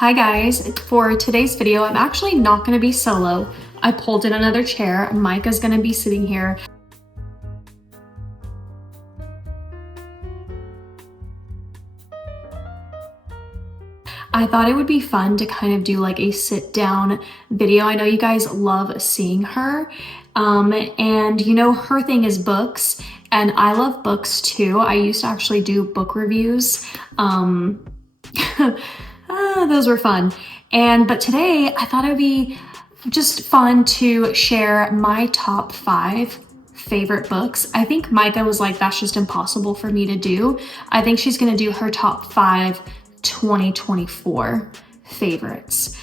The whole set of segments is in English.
Hi guys, for today's video, I'm actually not going to be solo. I pulled in another chair. Micah's going to be sitting here. I thought it would be fun to kind of do like a sit down video. I know you guys love seeing her. And you know, her thing is books and I love books too. I used to actually do book reviews. Those were fun. But today I thought it would be just fun to share my top 5 favorite books. I think Micah was like, that's just impossible for me to do. I think she's gonna do her top 5 2024 favorites.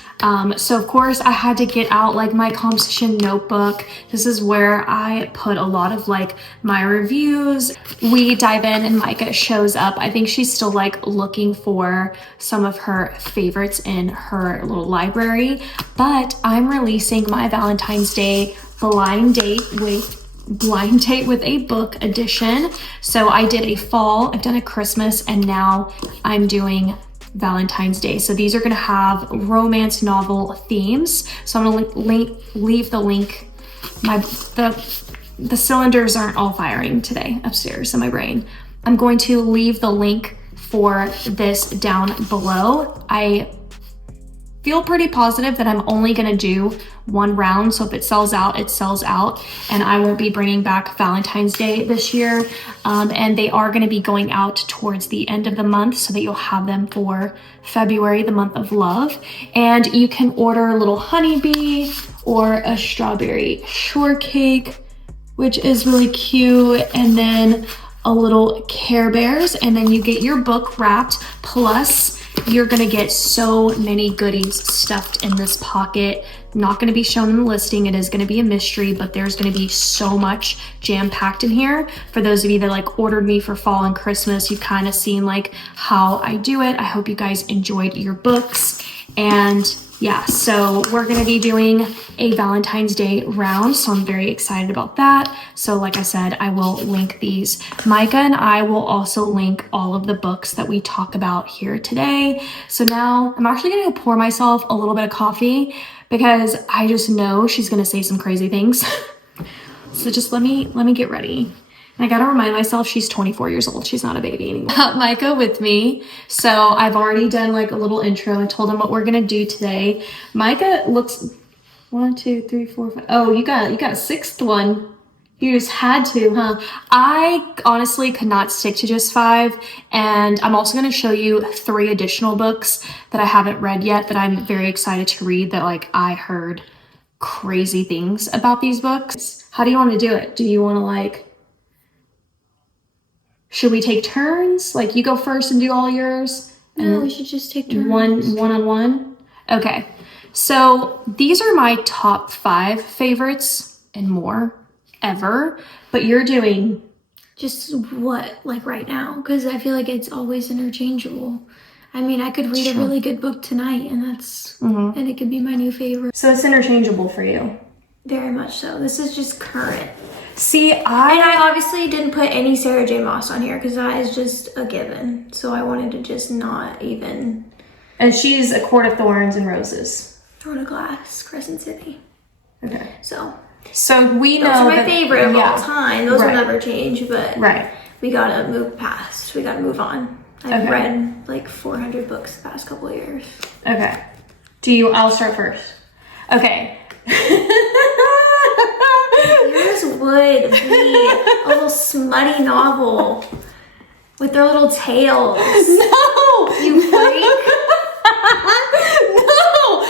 So of course I had to get out like my composition notebook. This is where I put a lot of like my reviews. We dive in and Micah shows up. I think she's still like looking for some of her favorites in her little library, but I'm releasing my Valentine's Day blind date with a book edition. So I did a fall, I've done a Christmas, and now I'm doing Valentine's Day. So these are going to have romance novel themes. So I'm going to leave the link. The cylinders aren't all firing today upstairs in my brain. I'm going to leave the link for this down below. I feel pretty positive that I'm only going to do one round. So if it sells out, it sells out, and I won't be bringing back Valentine's Day this year. And they are going to be going out towards the end of the month so that you'll have them for February, the month of love. And you can order a little honeybee or a strawberry shortcake, which is really cute. And then a little Care Bears, and then you get your book wrapped. Plus you're gonna get so many goodies stuffed in this pocket. Not gonna be shown in the listing. It is gonna be a mystery, but there's gonna be so much jam-packed in here. For those of you that like ordered me for fall and Christmas, you've kind of seen like how I do it. I hope you guys enjoyed your books. And yeah, so we're gonna be doing a Valentine's Day round, so I'm very excited about that. So like I said, I will link these. Micah and I will also link all of the books that we talk about here today. So now I'm actually gonna pour myself a little bit of coffee because I just know she's gonna say some crazy things. So just let me get ready. And I gotta remind myself she's 24 years old. She's not a baby anymore. Got Micah with me. So I've already done like a little intro. I told him what we're gonna do today. Micah looks 1, 2, 3, 4, 5. Oh, you got a 6th one. You just had to, huh? I honestly could not stick to just 5. And I'm also gonna show you 3 additional books that I haven't read yet that I'm very excited to read, that like I heard crazy things about these books. How do you wanna do it? Do you wanna like, should we take turns? Like you go first and do all yours? No, we should just take turns. One on one? Okay. So these are my top 5 favorites and more ever, but you're doing just what, like right now? Because I feel like it's always interchangeable. I mean, I could read a really good book tonight and that's, and it could be my new favorite. So it's interchangeable for you. Very much so. This is just current. See, and I obviously didn't put any Sarah J. Maas on here because that is just a given. So I wanted to just not even. And she's A Court of Thorns and Roses. Throne of Glass, Crescent City. Okay. So we know those are my favorite of all time. Those will never change, but right. We gotta move past. We gotta move on. I've read like 400 books the past couple of years. Okay. I'll start first. Okay. Yours would be a little smutty novel with their little tails. No! You freak. No!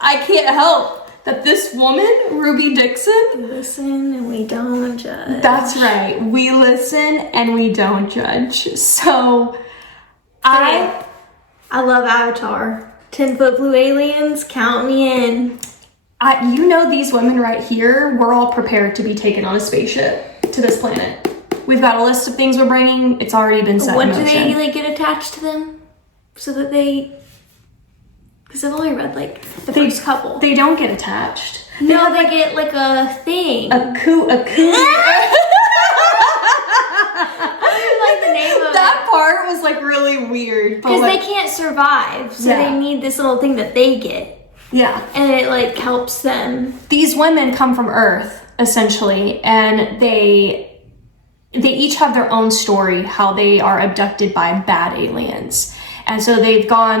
I can't help that this woman, Ruby Dixon. We listen and we don't judge. That's right. We listen and we don't judge. So I love Avatar. 10-foot blue aliens, count me in. You know, these women right here, we're all prepared to be taken on a spaceship to this planet. We've got a list of things we're bringing. It's already been set in motion. What do they like get attached to them? So that because I've only read like the first couple. They don't get attached. No, they get like a thing. A coo. I don't like the name of that that part was like really weird. Because they can't survive, so they need this little thing that they get. Yeah. And it like helps them. These women come from Earth, essentially, and they each have their own story, how they are abducted by bad aliens. And so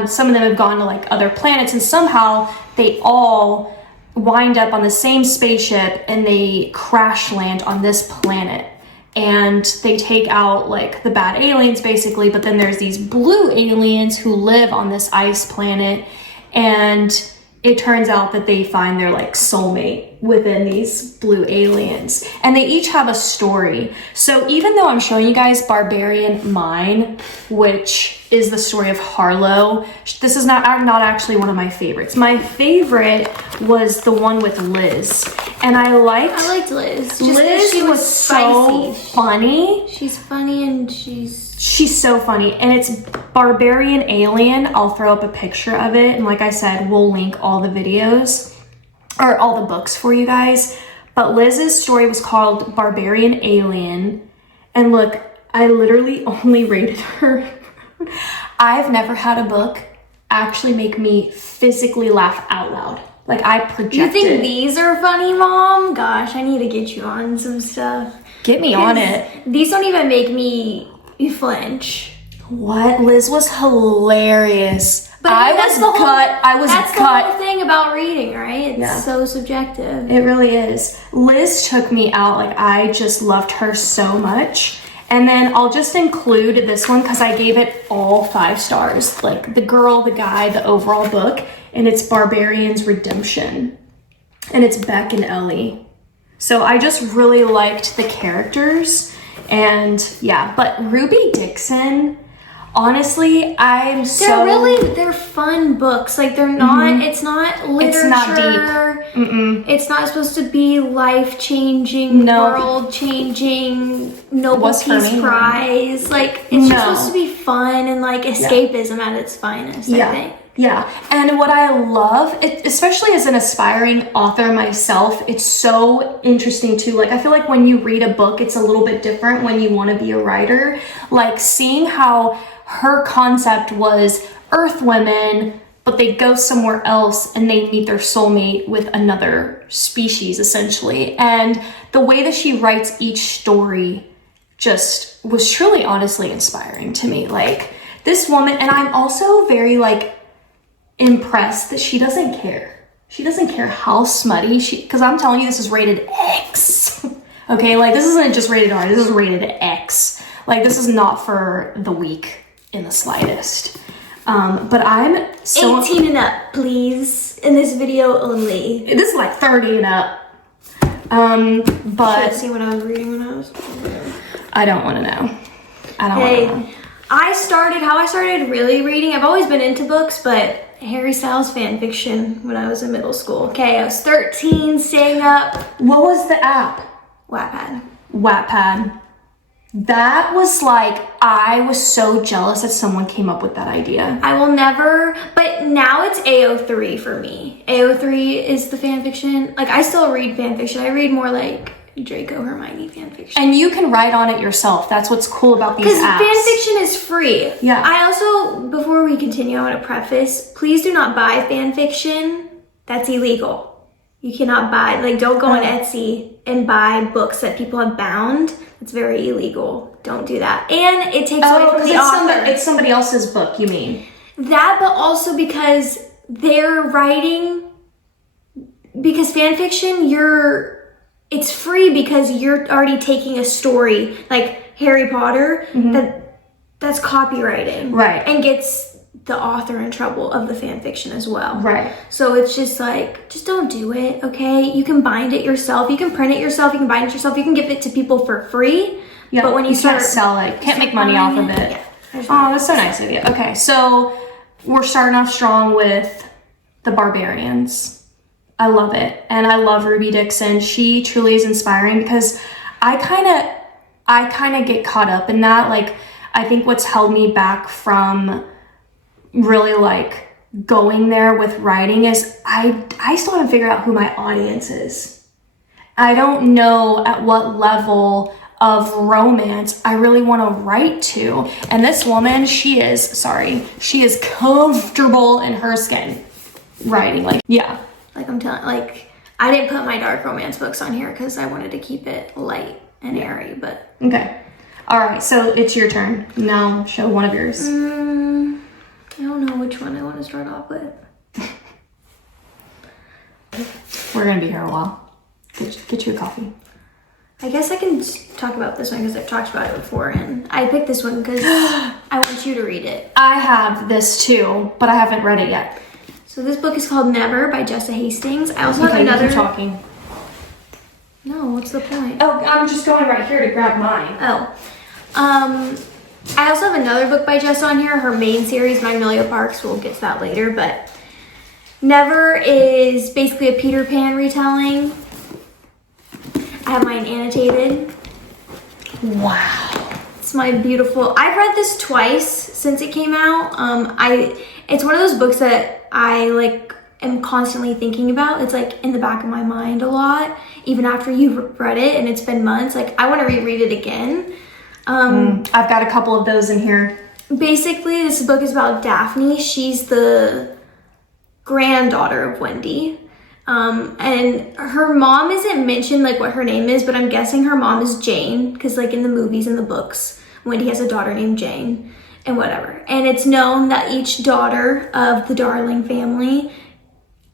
some of them have gone to like other planets, and somehow they all wind up on the same spaceship and they crash land on this planet. And they take out like the bad aliens basically, but then there's these blue aliens who live on this ice planet, and it turns out that they find their like soulmate within these blue aliens, and they each have a story. So even though I'm showing you guys Barbarian Mine, which is the story of Harlow, this is not actually one of my favorites. My favorite was the one with Liz, and I liked Liz. Liz she was so funny. She's funny, and she's so funny, and it's Barbarian Alien. I'll throw up a picture of it, and like I said, we'll link all the videos or all the books for you guys. But Liz's story was called Barbarian Alien, and look, I literally only rated her. I've never had a book actually make me physically laugh out loud. Like, I projected. You think these are funny, Mom? Gosh, I need to get you on some stuff. Get me on it. These don't even make me flinch. What? Liz was hilarious. But I was cut. That's the whole thing about reading, right? It's so subjective. It really is. Liz took me out. Like, I just loved her so much. And then I'll just include this one because I gave it all 5 stars. Like the girl, the guy, the overall book. And it's Barbarian's Redemption. And it's Beck and Ellie. So I just really liked the characters. And yeah, but Ruby Dixon, honestly, they're fun books. Like they're not, it's not literature. It's not deep. It's not supposed to be life-changing, world-changing, Nobel Peace Prize. Like it's just supposed to be fun and like escapism at its finest, I think. Yeah, and what I love, especially as an aspiring author myself, it's so interesting too. Like, I feel like when you read a book, it's a little bit different when you want to be a writer. Like, seeing how her concept was Earth women, but they go somewhere else and they meet their soulmate with another species, essentially. And the way that she writes each story just was truly, honestly inspiring to me. Like, this woman, and I'm also very, like, impressed that she doesn't care. She doesn't care how smutty because I'm telling you, this is rated X. Okay, like this isn't just rated R, this is rated X. Like this is not for the weak in the slightest. But I'm so 18 and up, please. In this video only. This is like 30 and up. But should see what I was reading when I was. I don't want to know. I don't want to know. How I started really reading. I've always been into books, but Harry Styles fan fiction when I was in middle school. Okay, I was 13, staying up. What was the app? Wattpad. That was like, I was so jealous that someone came up with that idea. I will never, but now it's AO3 for me. AO3 is the fan fiction. Like, I still read fan fiction. I read more like Draco Hermione fan fiction. And you can write on it yourself. That's what's cool about these apps. Because fan fiction is free. Yeah. I also, before we continue, I want to preface, please do not buy fan fiction. That's illegal. You cannot buy, like, don't go on Etsy and buy books that people have bound. It's very illegal. Don't do that. And it takes away from the author. It's somebody else's book, you mean? That, but also because they're writing, because fan fiction, it's free because you're already taking a story like Harry Potter that's copyrighted, right, and gets the author in trouble of the fan fiction as well, right. So it's just like, just don't do it, okay? You can bind it yourself, you can print it yourself, you can bind it yourself, you can give it to people for free. Yeah, but when you can't sell it, can't make money off of it. Oh, that's so nice of you. Okay, so we're starting off strong with the Barbarians. I love it. And I love Ruby Dixon. She truly is inspiring because I kind of get caught up in that. Like, I think what's held me back from really like going there with writing is I still haven't figured out who my audience is. I don't know at what level of romance I really want to write to. And this woman, she is comfortable in her skin writing. Like, yeah. Like I'm telling, like, I didn't put my dark romance books on here because I wanted to keep it light and airy, but. Okay. All right, so it's your turn. Now show one of yours. I don't know which one I want to start off with. We're gonna be here a while. Get you a coffee. I guess I can talk about this one because I've talked about it before, and I picked this one because I want you to read it. I have this too, but I haven't read it yet. So this book is called Never by Jessa Hastings. I also have another. another. Keep talking. No, what's the point? Oh, I'm just going right here to grab mine. Oh. I also have another book by Jessa on here, her main series, Magnolia Parks. We'll get to that later, but Never is basically a Peter Pan retelling. I have mine annotated. Wow. It's my beautiful... I've read this twice since it came out. It's one of those books that I, like, am constantly thinking about. It's, like, in the back of my mind a lot, even after you've read it and it's been months. Like, I want to reread it again. I've got a couple of those in here. Basically, this book is about Daphne. She's the granddaughter of Wendy. And her mom isn't mentioned, like, what her name is, but I'm guessing her mom is Jane, because, like, in the movies and the books, Wendy has a daughter named Jane, and whatever. And it's known that each daughter of the Darling family,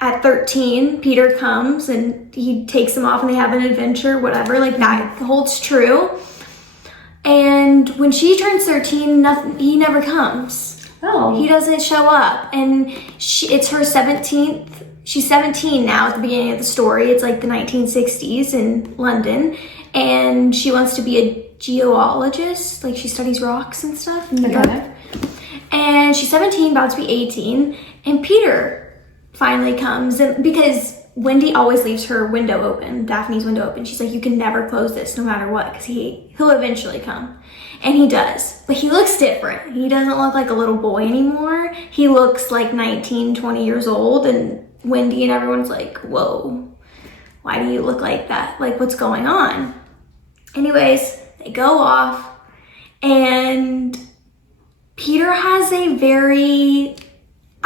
at 13, Peter comes, and he takes them off, and they have an adventure, whatever. Like, that holds true. And when she turns 13, he never comes. Oh. He doesn't show up. And it's her 17th. She's 17 now at the beginning of the story. It's like the 1960s in London. And she wants to be a geologist. Like, she studies rocks and stuff in New York. And she's 17, about to be 18. And Peter finally comes. And because Wendy always leaves her window open, Daphne's window open. She's like, you can never close this no matter what, because he'll eventually come. And he does. But he looks different. He doesn't look like a little boy anymore. He looks like 19, 20 years old. And Wendy and everyone's like, whoa, why do you look like that? Like, what's going on? Anyways, they go off. And Peter has a very...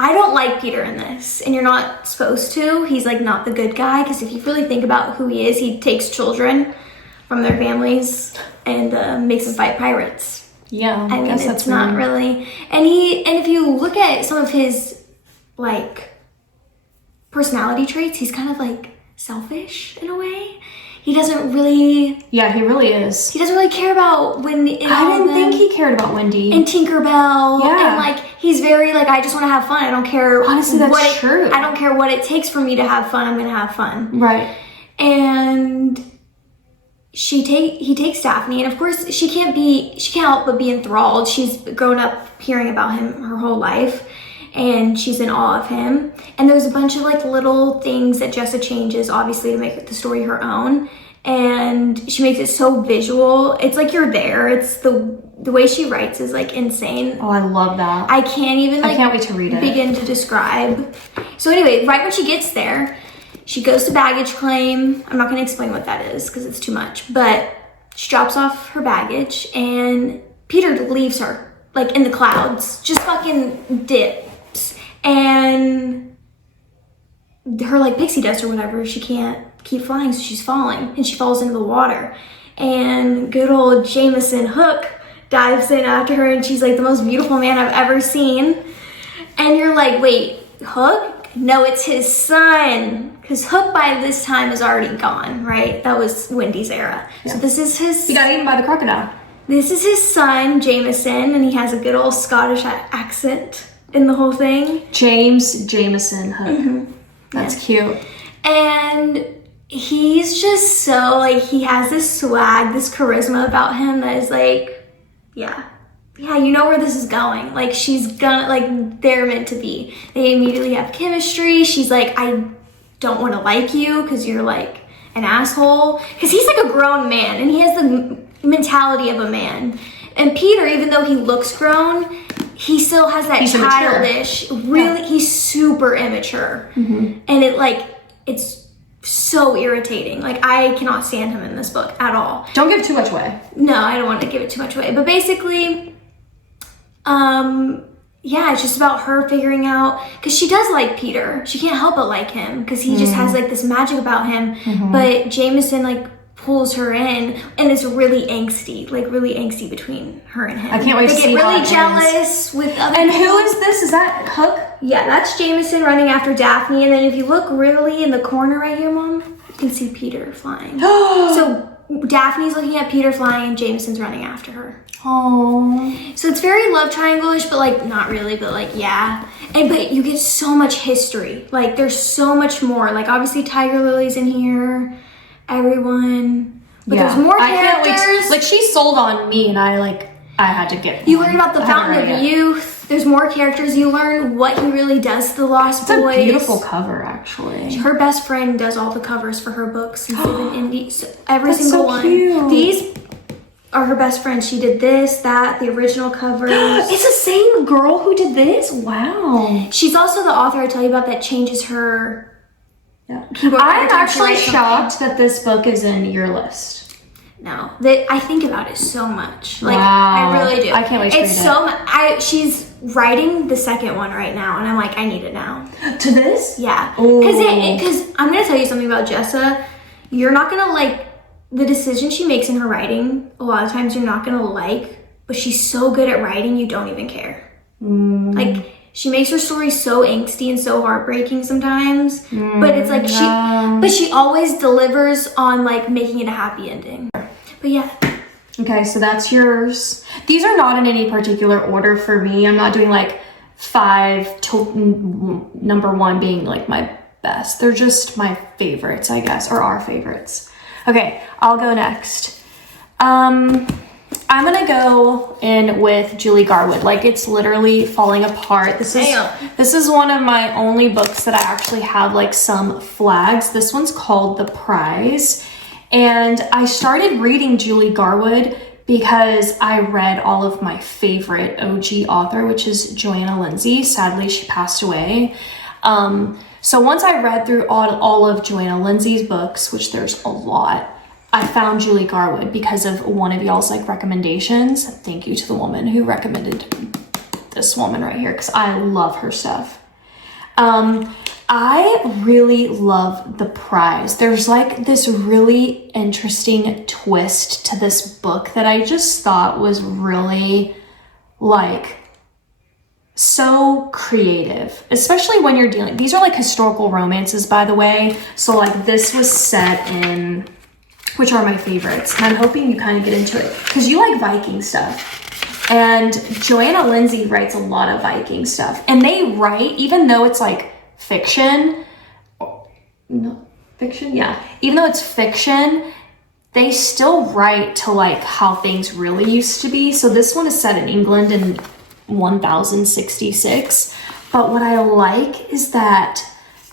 I don't like Peter in this, and you're not supposed to. He's, like, not the good guy, because if you really think about who he is, he takes children from their families and makes them fight pirates. Yeah, I mean, it's not really... And if you look at some of his, like, personality traits, he's kind of, like, selfish in a way. He doesn't really... Yeah, he really is. He doesn't really care about Wendy. I didn't think he cared about Wendy. And Tinkerbell. Yeah. And, like, he's very, like, I just want to have fun. I don't care. Honestly, that's true. I don't care what it takes for me to have fun. I'm going to have fun. Right. And he takes Daphne. And, of course, she can't help but be enthralled. She's grown up hearing about him her whole life. And she's in awe of him. And there's a bunch of, like, little things that Jessa changes, obviously, to make the story her own. And she makes it so visual. It's like you're there. It's the way she writes is, like, insane. Oh, I love that. I can't even, like, I can't wait to read it. Begin to describe. So anyway, right when she gets there, she goes to baggage claim. I'm not going to explain what that is because it's too much. But she drops off her baggage, and Peter leaves her, like, in the clouds. Just fucking dips. And her, like, pixie dust or whatever, she can't keep flying, so she's falling, and she falls into the water. And good old Jameson Hook dives in after her, and she's like the most beautiful man I've ever seen. And you're like, wait, Hook? No, it's his son. Because Hook by this time is already gone, right? That was Wendy's era. Yeah. So this is his... He got eaten by the crocodile. This is his son, Jameson, and he has a good old Scottish accent in the whole thing. James Jameson Hook. Mm-hmm. That's cute. And he's just so, like, he has this swag, this charisma about him that is like, yeah, you know where this is going. Like, she's gonna, like, they're meant to be. They immediately have chemistry. She's like, I don't want to like you because you're, like, an asshole. Because he's, like, a grown man, and he has the mentality of a man. And Peter, even though he looks grown, he still has that childish, really, he's super immature. Mm-hmm. And it's so irritating. Like, I cannot stand him in this book at all. Don't give too much away. No, I don't want to give it too much away. But basically, yeah, it's just about her figuring out, because she does like Peter. She can't help but like him because he just has like this magic about him. But Jameson like pulls her in, and it's really angsty between her and him. I can't wait to see how They it get really jealous with other And people. who is this? Is that Hook? Yeah, that's Jameson running after Daphne, and then if you look really in the corner right here, Mom, you can see Peter flying. So Daphne's looking at Peter flying, and Jameson's running after her. Oh. So it's very love triangle-ish, but like not really, but like yeah. But you get so much history. Like there's so much more. Like obviously Tiger Lily's in here, everyone. But there's more characters. I can't wait. Like she sold on me, and I had to get. You learn about the Fountain of Youth. There's more characters. You learn what he really does to the Lost Boys. It's a beautiful cover, actually. Her best friend does all the covers for her books. Every That's single so one. cute. These are her best friends. She did this, that, the original covers. It's the same girl who did this? Wow. She's also the author I tell you about that changes her I'm keyboard. every time she actually writes something. shocked that this book is in your list. No, I think about it so much. Like Wow. I really do. I can't wait to read it. so much. She's writing the second one right now, and I'm like, I need it now. To this? Yeah, Ooh. because I'm gonna tell you something about Jessa. You're not gonna like the decision she makes in her writing. A lot of times you're not gonna like, but she's so good at writing, you don't even care. Like she makes her story so angsty and so heartbreaking sometimes, but it's like she always delivers on like making it a happy ending. But yeah. Okay, so that's yours. These are not in any particular order for me. I'm not doing like 5 to number 1 being like my best. They're just my favorites, I guess, or our favorites. Okay, I'll go next. I'm gonna go in with Julie Garwood. Like it's literally falling apart. This is one of my only books that I actually have like some flags. This one's called The Prize. And I started reading Julie Garwood because I read all of my favorite OG author, which is Joanna Lindsey. Sadly, she passed away. So once I read through all of Joanna Lindsey's books, which there's a lot, I found Julie Garwood because of one of y'all's like recommendations. Thank you to the woman who recommended this woman right here because I love her stuff. I really love The Prize. There's like this really interesting twist to this book that I just thought was really like so creative, especially when you're dealing, these are like historical romances, by the way. So like this was set in, which are my favorites. And I'm hoping you kind of get into it because you like Viking stuff. And Joanna Lindsey writes a lot of Viking stuff. And they write, even though it's like fiction, yeah. Even though it's fiction, they still write to like how things really used to be. So this one is set in England in 1066. But what I like is that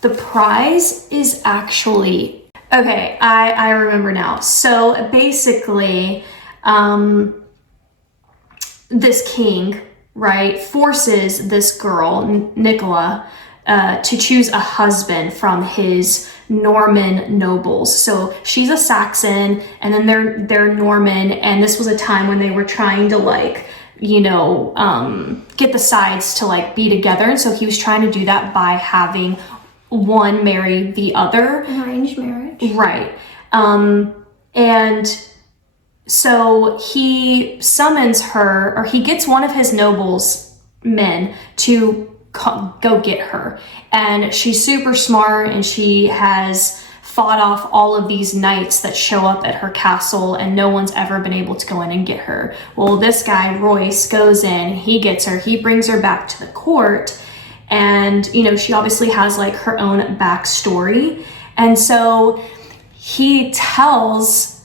The Prize is actually, okay, I remember now. So basically, this king, right, forces this girl, Nicola, to choose a husband from his Norman nobles. So she's a Saxon, and then they're Norman, and this was a time when they were trying to like, you know, get the sides to like be together. And so he was trying to do that by having one marry the other. An arranged marriage. Right. And so he summons her, or he gets one of his nobles men to go get her. And she's super smart, and she has fought off all of these knights that show up at her castle, and no one's ever been able to go in and get her. Well, this guy, Royce, goes in, he gets her, he brings her back to the court, and, you know, she obviously has like her own backstory. And so he tells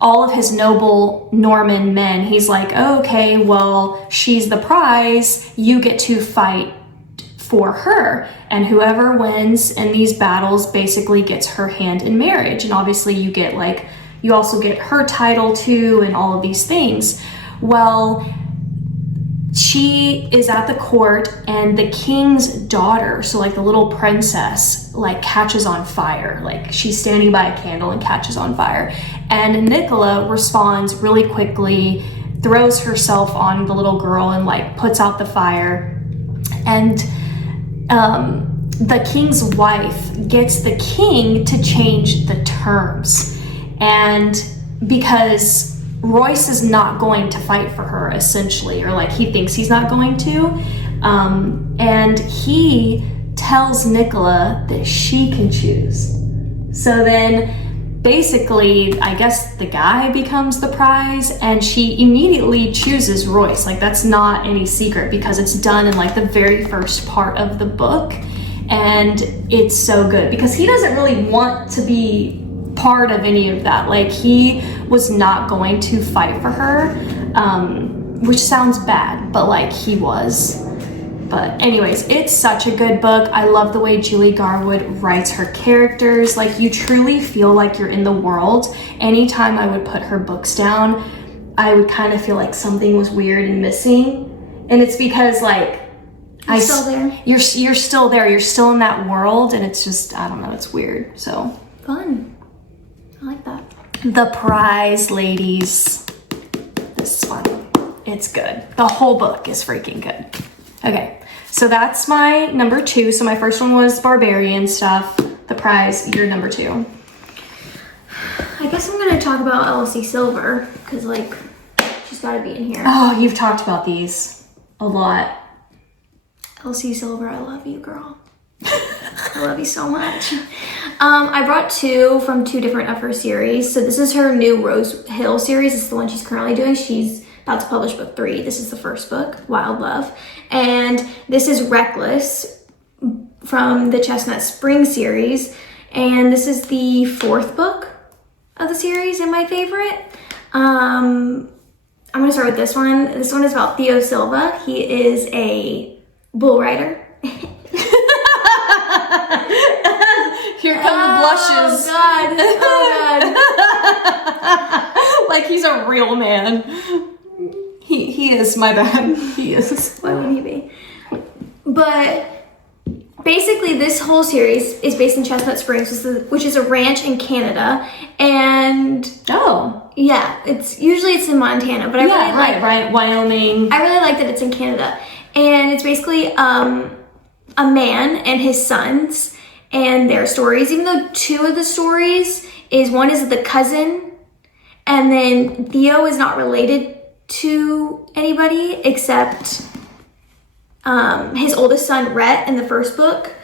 all of his noble Norman men, he's like, oh, okay, well, she's the prize, you get to fight for her, and whoever wins in these battles basically gets her hand in marriage. And obviously you get like, you also get her title too, and all of these things. Well, she is at the court and the king's daughter, so like the little princess, like catches on fire. Like she's standing by a candle and catches on fire. And Nicola responds really quickly, throws herself on the little girl and like puts out the fire. And the king's wife gets the king to change the terms. And because Royce is not going to fight for her, essentially, or like he thinks he's not going to. And he tells Nicola that she can choose. So then basically, I guess the guy becomes the prize, and she immediately chooses Royce. Like that's not any secret because it's done in like the very first part of the book. And it's so good because he doesn't really want to be part of any of that. Like he was not going to fight for her, which sounds bad, but like he was. But anyways, it's such a good book. I love the way Julie Garwood writes her characters. Like you truly feel like you're in the world. Anytime I would put her books down, I would kind of feel like something was weird and missing. And it's because like You're still there. You're still there. You're still in that world, and it's just, I don't know, it's weird. So Fun. I like that. The Prize, ladies. This is fun. It's good. The whole book is freaking good. Okay, so that's my number 2. So my first one was Barbarian stuff. The Prize, your number 2. I guess I'm gonna talk about Elsie Silver because like she's got to be in here. Oh, you've talked about these a lot. Elsie Silver, I love you, girl. I love you so much. I brought 2 from 2 different of her series. So this is her new Rose Hill series. This is the one she's currently doing. She's about to publish book 3. This is the first book, Wild Love. And this is Reckless from the Chestnut Spring series. And this is the 4th book of the series and my favorite. I'm gonna start with this one. This one is about Theo Silva. He is a bull rider. Here come the blushes. Oh God. Like he's a real man. He is, my bad. He is. Why wouldn't he be? But basically this whole series is based in Chestnut Springs, which is a ranch in Canada. And yeah, it's in Montana, but I really like right, Wyoming. I really like that it's in Canada. And it's basically a man and his sons and their stories, even though 2 of the stories one is the cousin, and then Theo is not related to anybody except his oldest son, Rhett, in the first book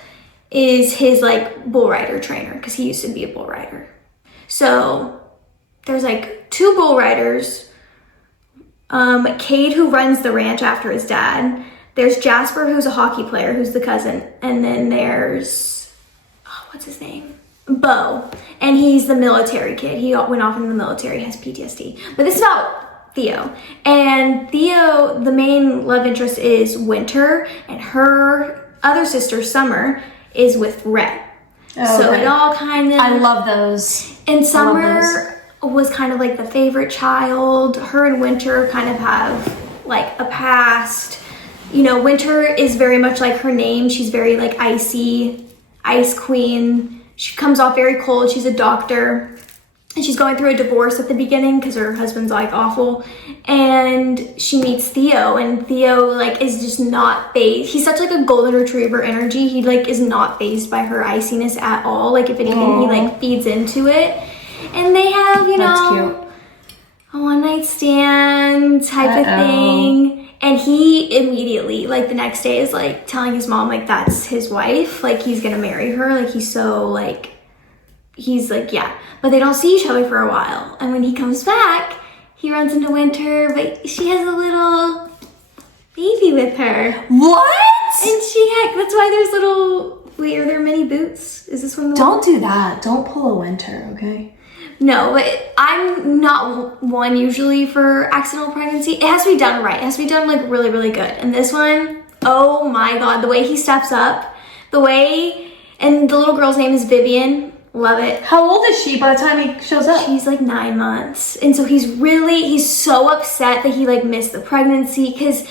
is his like bull rider trainer because he used to be a bull rider. So there's like 2 bull riders. Cade, who runs the ranch after his dad. There's Jasper, who's a hockey player, who's the cousin. And then there's, what's his name? Bo. And he's the military kid. He went off in the military, has PTSD. But this is about Theo. And Theo, the main love interest is Winter. And her other sister, Summer, is with Rhett. Oh, so okay. It all kind of... I love those. And Summer was kind of like the favorite child. Her and Winter kind of have like a past. You know, Winter is very much like her name. She's very like icy, ice queen. She comes off very cold. She's a doctor. And she's going through a divorce at the beginning because her husband's like awful. And she meets Theo, and Theo like is just not fazed. He's such like a golden retriever energy. He like is not fazed by her iciness at all. Like if anything, he like feeds into it. And they have, you know, a one-night stand type of thing. And he immediately, like the next day, is like telling his mom like that's his wife. Like he's gonna marry her. Like he's so like, he's like, yeah. But they don't see each other for a while. And when he comes back, he runs into Winter, but she has a little baby with her. What? And that's why there's little, wait, are there many boots? Is this one the Don't do that. Don't pull a Winter, okay? No, but I'm not one usually for accidental pregnancy. It has to be done right. It has to be done like really, really good. And this one, oh my God, the way he steps up, and the little girl's name is Vivian. Love it. How old is she by the time he shows up? She's like 9 months. And so he's so upset that he like missed the pregnancy because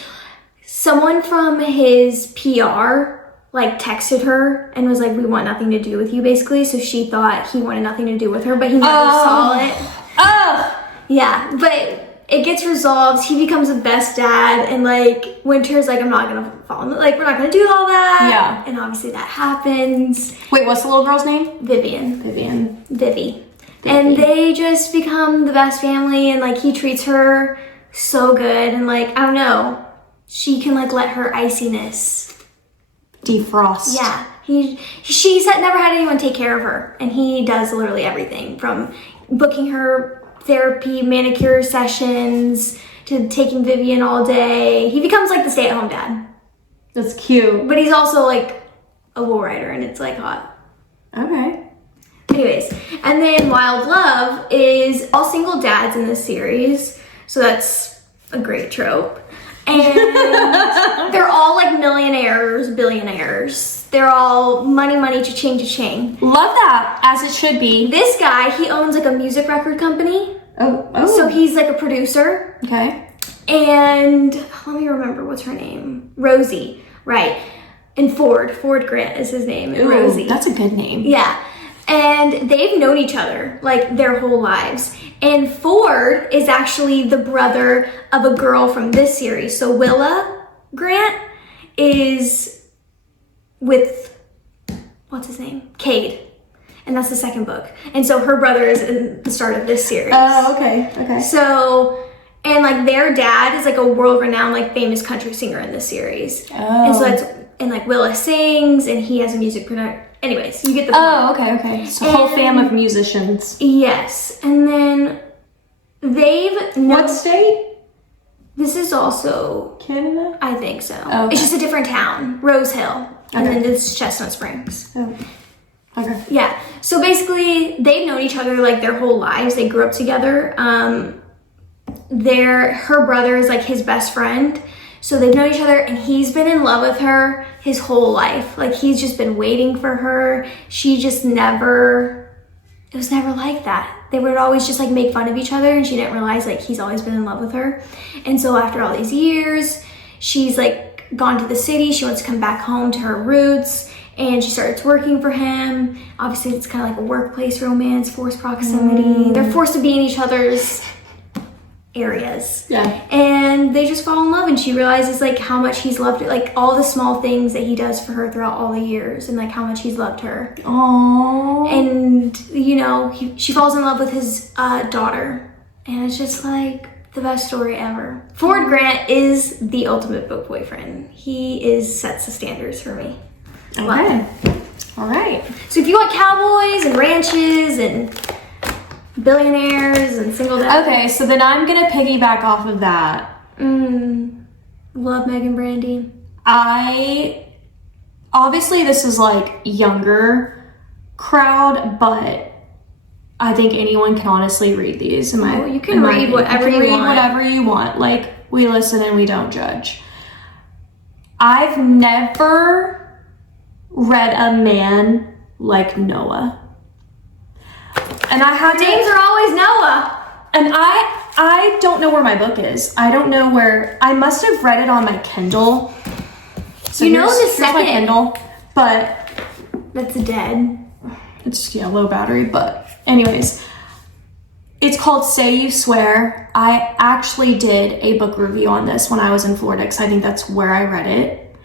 someone from his PR like texted her and was like, we want nothing to do with you, basically. So she thought he wanted nothing to do with her, but he never saw it. Oh! Yeah, but it gets resolved. He becomes the best dad, and like Winter's like, I'm not gonna fall in, like, we're not gonna do all that. Yeah. And obviously that happens. Wait, what's the little girl's name? Vivian. Vivi. And they just become the best family, and like he treats her so good, and like, I don't know, she can like let her iciness defrost. Yeah. She's never had anyone take care of her, and he does literally everything from booking her therapy, manicure sessions, to taking Vivian all day. He becomes like the stay-at-home dad. That's cute. But he's also like a wool writer, and it's like hot. Okay. Anyways, and then Wild Love is all single dads in this series, so that's a great trope. And they're all like millionaires, billionaires. They're all money, cha-ching. Love that, as it should be. This guy, he owns like a music record company. Oh. So he's like a producer. Okay. And let me remember, what's her name? Rosie, right. And Ford Grant is his name. And Rosie. That's a good name. Yeah. And they've known each other like their whole lives. And Ford is actually the brother of a girl from this series. So Willa Grant is with, what's his name? Cade. And that's the second book. And so her brother is in the start of this series. Oh, okay. So, and like their dad is like a world-renowned like famous country singer in this series. Oh. And so that's, and like Willa sings, and he has a music producer. Anyways, you get the point. Oh, okay. So a whole fam of musicians. Yes. And then What state? This is also Canada? I think so. Oh, okay. It's just a different town, Rose Hill. And Okay. then this is Chestnut Springs. Oh. Okay. Yeah. So basically, they've known each other like their whole lives. They grew up together. Her brother is like his best friend. So they've known each other, and he's been in love with her his whole life. Like, he's just been waiting for her. She just it was never like that. They would always just like make fun of each other, and she didn't realize like he's always been in love with her. And so after all these years, she's like gone to the city. She wants to come back home to her roots, and she starts working for him. Obviously, it's kind of like a workplace romance, forced proximity. They're forced to be in each other's areas. Yeah. And they just fall in love, and she realizes like how much he's loved it, like all the small things that he does for her throughout all the years, and like how much he's loved her. Aww. And you know, she falls in love with his daughter, and it's just like the best story ever. Ford Grant is the ultimate book boyfriend. He sets the standards for me. Okay. All right. So if you want cowboys and ranches and billionaires and single dads. Okay, so then I'm gonna piggyback off of that. Love Megan Brandy. Obviously this is like younger crowd, but I think anyone can honestly read these. You can read whatever you want. Whatever you want. Like, we listen and we don't judge. I've never read a man like Noah. And I have Names are always Noah. And I don't know where my book is. I don't know where. I must have read it on my Kindle. So You know the here's my second- Kindle, but That's dead. it's low battery. But anyways, it's called Say You Swear. I actually did a book review on this when I was in Florida, because I think that's where I read it.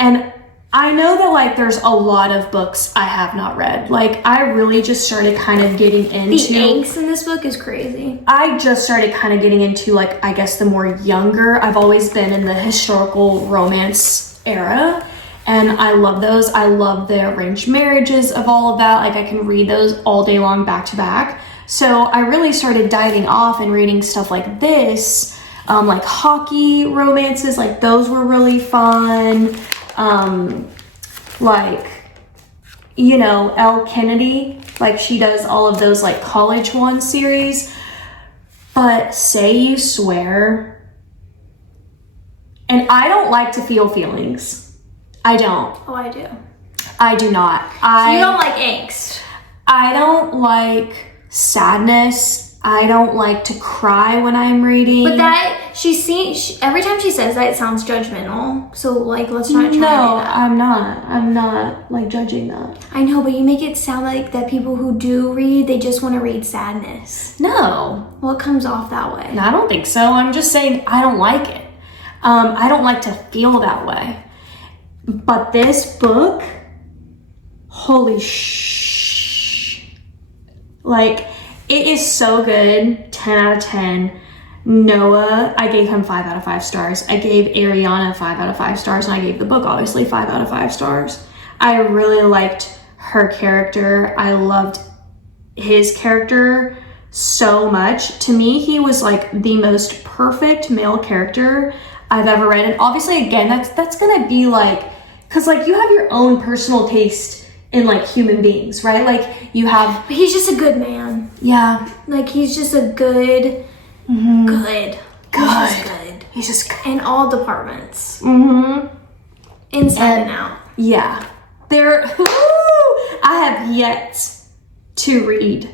And I know that like there's a lot of books I have not read. Like, I really just started kind of getting into The angst in this book is crazy. I just started kind of getting into like, I guess, the more younger. I've always been in the historical romance era, and I love those. I love the arranged marriages of all of that. Like, I can read those all day long back to back. So I really started diving off and reading stuff like this, like hockey romances. Like, those were really fun. Like, you know, Elle Kennedy, like she does all of those like college one series. But Say You Swear, and I don't like to feel feelings. I don't. Oh, I do. I do not. You don't like angst. I don't like sadness. I don't like to cry when I'm reading. But that, every time she says that, it sounds judgmental. So, like, let's not try to do that. I'm not, like, judging that. I know, but you make it sound like that people who do read, they just want to read sadness. No. Well, it comes off that way. No, I don't think so. I'm just saying I don't like it. I don't like to feel that way. But this book, holy like, it is so good. 10 out of 10. Noah, I gave him 5 out of 5 stars. I gave Ariana 5 out of 5 stars, and I gave the book, obviously, 5 out of 5 stars. I really liked her character. I loved his character so much. To me, he was like the most perfect male character I've ever read. And obviously, again, that's gonna be like, because like you have your own personal taste in like human beings, right? Like you have. But he's just a good man. Yeah. Like he's just a good. He's just good. In all departments. Mm-hmm. Inside and out. Yeah. I have yet to read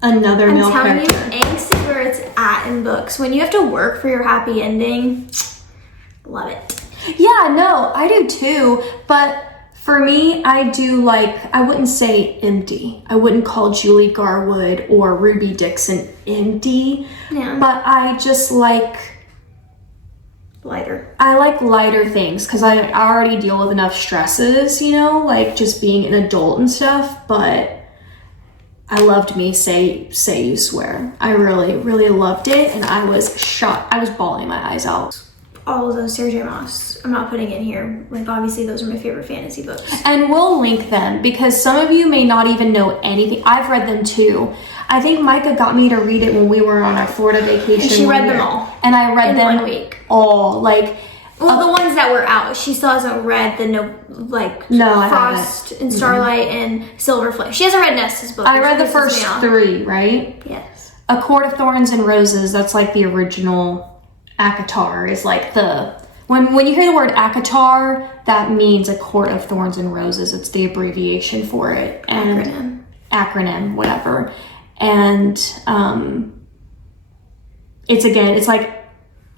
another male character. I'm telling you, angst is where it's at in books. When you have to work for your happy ending, love it. Yeah, no, I do too. But for me, I do like, I wouldn't say empty. I wouldn't call Julie Garwood or Ruby Dixon empty. Yeah. But I just like... lighter. I like lighter things because I already deal with enough stresses, you know, like just being an adult and stuff. But I loved me Say You Swear. I really, really loved it. And I was shocked. I was bawling my eyes out. All of those Sarah J. Maas, I'm not putting in here. Like, obviously, those are my favorite fantasy books. And we'll link them because some of you may not even know anything. I've read them too. I think Micah got me to read it when we were on our Florida vacation. And she read them all. And I read them in 1 week. All. Like, well, the ones that were out. She still hasn't read Frost and Starlight and Silver Flame. She hasn't read Nesta's book. I read the first 3, right? Yes. A Court of Thorns and Roses, that's like the original. ACOTAR is like the... When you hear the word ACOTAR, that means A Court of Thorns and Roses. It's the abbreviation for it. And acronym, whatever. And it's like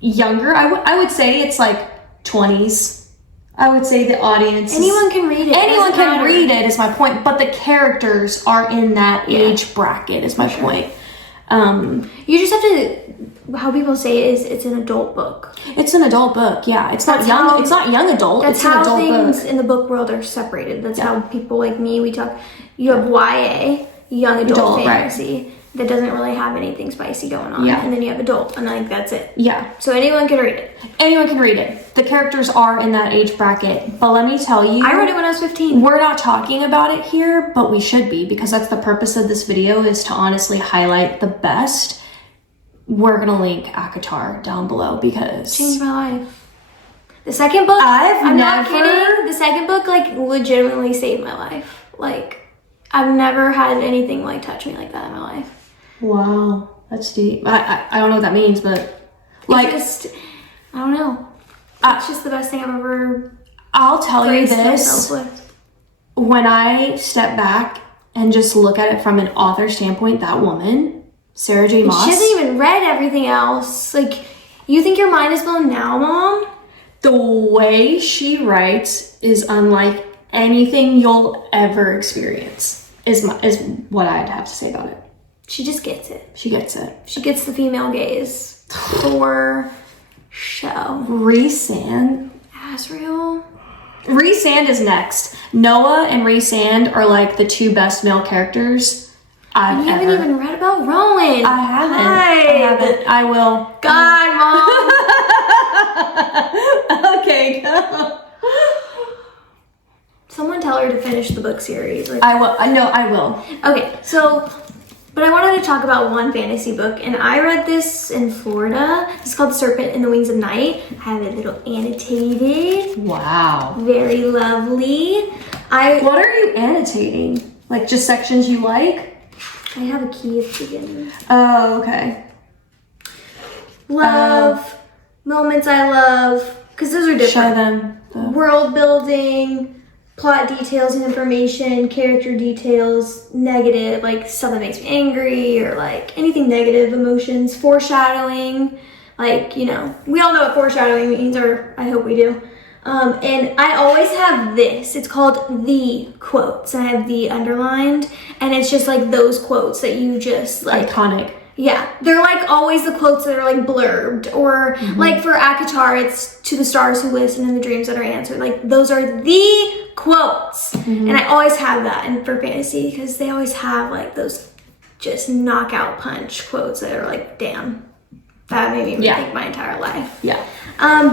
younger. I would say it's like 20s. I would say the audience... Anyone can read it. Anyone can read it is my point. But the characters are in that age bracket is my point. You just have to... How people say it is, it's an adult book. It's an adult book, yeah. It's not young. It's not young adult. That's it's an adult how things book. In the book world are separated. That's how people like me, we talk. You have YA, young adult fantasy, right. That doesn't really have anything spicy going on. Yeah. And then you have adult, and like that's it. Yeah. So anyone can read it. Anyone can read it. The characters are in that age bracket. But let me tell you, I read it when I was 15. We're not talking about it here, but we should be because that's the purpose of this video is to honestly highlight the best. We're gonna link ACOTAR down below because changed my life. The second book, I'm not kidding. The second book like legitimately saved my life. Like I've never had anything like touch me like that in my life. Wow, that's deep. I don't know what that means, but like I don't know. It's just the best thing I've ever. I'll tell you this: when I step back and just look at it from an author standpoint, that woman. Sarah J. Maas. She hasn't even read everything else. Like, you think your mind is blown now, Mom? The way she writes is unlike anything you'll ever experience, is what I'd have to say about it. She just gets it. She gets it. She gets the female gaze. For show. Rhysand. Asriel. Rhysand is next. Noah and Rhysand are like the 2 best male characters I've you haven't even read about Rowan. I haven't. I will. God, Mom. Okay, go. Someone tell her to finish the book series. Like, I will. I will. Okay, so, but I wanted to talk about one fantasy book, and I read this in Florida. It's called Serpent in the Wings of Night. I have it a little annotated. Wow. Very lovely. What are you annotating? Like just sections you like? I have a key at the beginning. Oh, okay. Love. Moments I love. Because those are different. Show them. World building. plot details and information, character details, negative, like stuff that makes me angry or like anything negative, emotions, foreshadowing, like, you know, we all know what foreshadowing means, or I hope we do. And I always have this, it's called the quotes. I have the underlined, and it's just like those quotes that you just like. Iconic. Yeah, they're like always the quotes that are like blurbed, or like for ACOTAR, it's to the stars who listen and the dreams that are answered. Like those are the quotes, and I always have that. And for fantasy, because they always have like those just knockout punch quotes that are like, damn, that made me rethink my entire life. Yeah.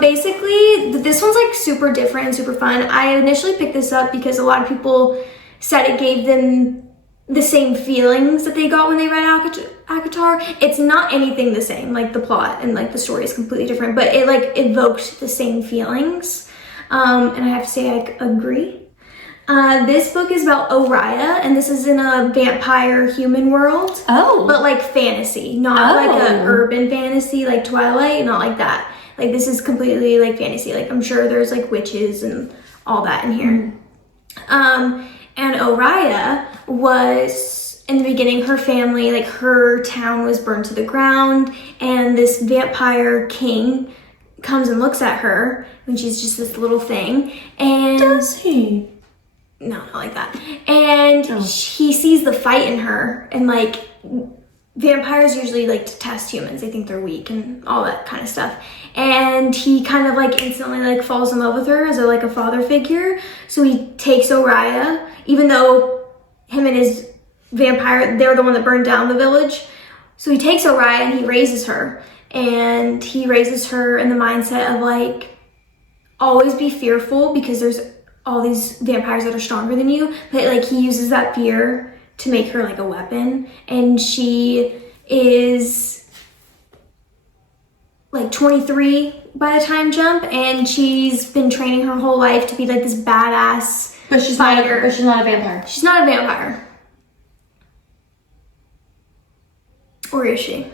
Basically, this one's like super different and super fun. I initially picked this up because a lot of people said it gave them the same feelings that they got when they read ACOTAR. It's not anything the same, like the plot and like the story is completely different, but it like evoked the same feelings. And I have to say I agree. This book is about Oriah, and this is in a vampire human world. Oh. But like fantasy, not like a urban fantasy like Twilight, not like that. Like this is completely like fantasy. Like I'm sure there's like witches and all that in here. And Oriah was, in the beginning, her family, like her town was burned to the ground, and this vampire king comes and looks at her when she's just this little thing. And does he? No, not like that. And he sees the fight in her, and like vampires usually like to test humans. They think they're weak and all that kind of stuff. And he kind of like instantly like falls in love with her as a father figure. So he takes Oriah, even though him and his vampire, they're the one that burned down the village. So he takes Oriah and he raises her. And he raises her in the mindset of like, always be fearful because there's all these vampires that are stronger than you. But like he uses that fear to make her like a weapon. And she is like 23 by the time jump, and she's been training her whole life to be like this badass fighter. But she's not a vampire. She's not a vampire. Or is she?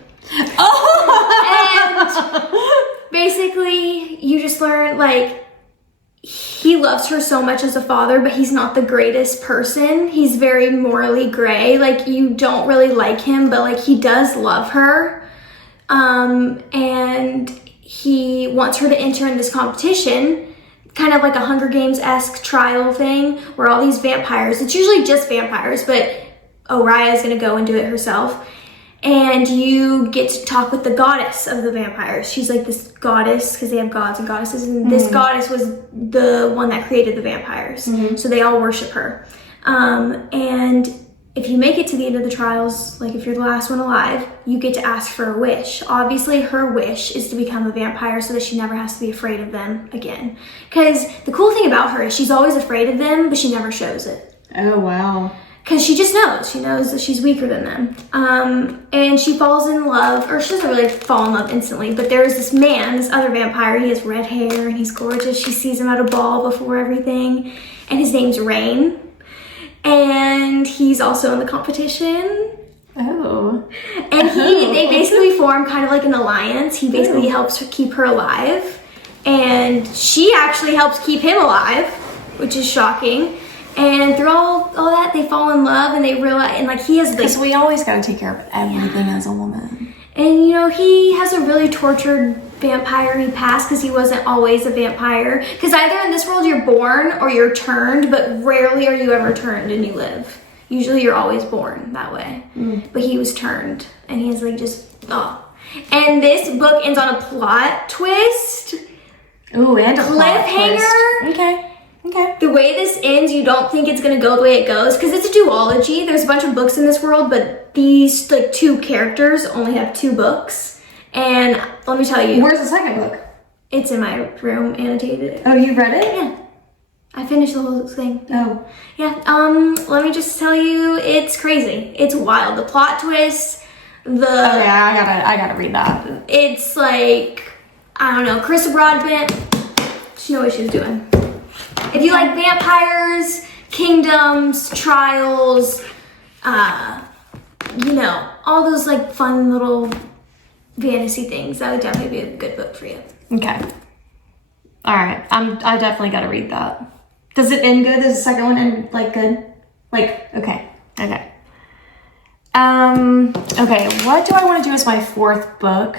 Oh! And basically, you just learn, like, he loves her so much as a father, but he's not the greatest person. He's very morally gray. Like, you don't really like him, but, like, he does love her. And he wants her to enter in this competition, kind of like a Hunger Games-esque trial thing, where all these vampires, it's usually just vampires, but Oriah is going to go and do it herself. And you get to talk with the goddess of the vampires. She's like this goddess, because they have gods and goddesses, and this goddess was the one that created the vampires. So they all worship her. And if you make it to the end of the trials, like if you're the last one alive, you get to ask for a wish. Obviously, her wish is to become a vampire so that she never has to be afraid of them again. Because the cool thing about her is she's always afraid of them, but she never shows it. Oh, wow. Because she just knows. She knows that she's weaker than them. And she falls in love, or she doesn't really fall in love instantly, but there's this man, this other vampire. He has red hair and he's gorgeous. She sees him at a ball before everything. And his name's Rain. And he's also in the competition. Oh. And they basically form kind of like an alliance. He basically helps her keep her alive. And she actually helps keep him alive, which is shocking. And through all that, they fall in love, and they realize, and like he has because we always gotta take care of everything as a woman. And you know, he has a really tortured vampire-y past because he wasn't always a vampire. Because either in this world you're born or you're turned, but rarely are you ever turned and you live. Usually you're always born that way. But he was turned, and he's like And this book ends on a plot twist. Ooh, and a cliffhanger. Okay. The way this ends, you don't think it's gonna go the way it goes, because it's a duology. There's a bunch of books in this world, but these like two characters only have 2 books. And let me tell you, where's the second book? It's in my room, annotated. Oh, you read it? Yeah, I finished the whole thing. Oh, yeah. Let me just tell you, it's crazy. It's wild. The plot twist. I gotta read that. It's like, I don't know, Chris Broadbent. She knew what she was doing. If you like vampires, kingdoms, trials, you know, all those like fun little fantasy things, that would definitely be a good book for you. Okay. All right. I definitely got to read that. Does it end good? Does the second one end like good? Like, okay. Okay, what do I want to do as my fourth book?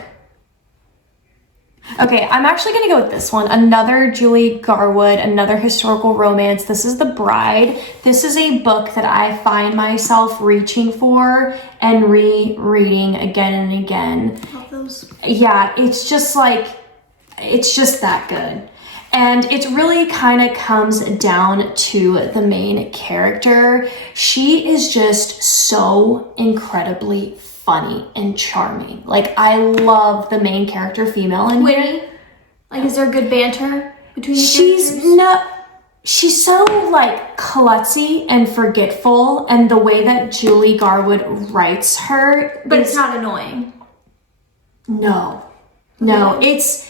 Okay, I'm actually going to go with this one. Another Julie Garwood, another historical romance. This is The Bride. This is a book that I find myself reaching for and rereading again and again. Love those. Yeah, it's just that good. And it really kind of comes down to the main character. She is just so incredibly funny and charming. Like, I love the main character female in here. Like, is there good banter between the characters? She's so like klutzy and forgetful, and the way that Julie Garwood writes her, but it's not annoying. No, it's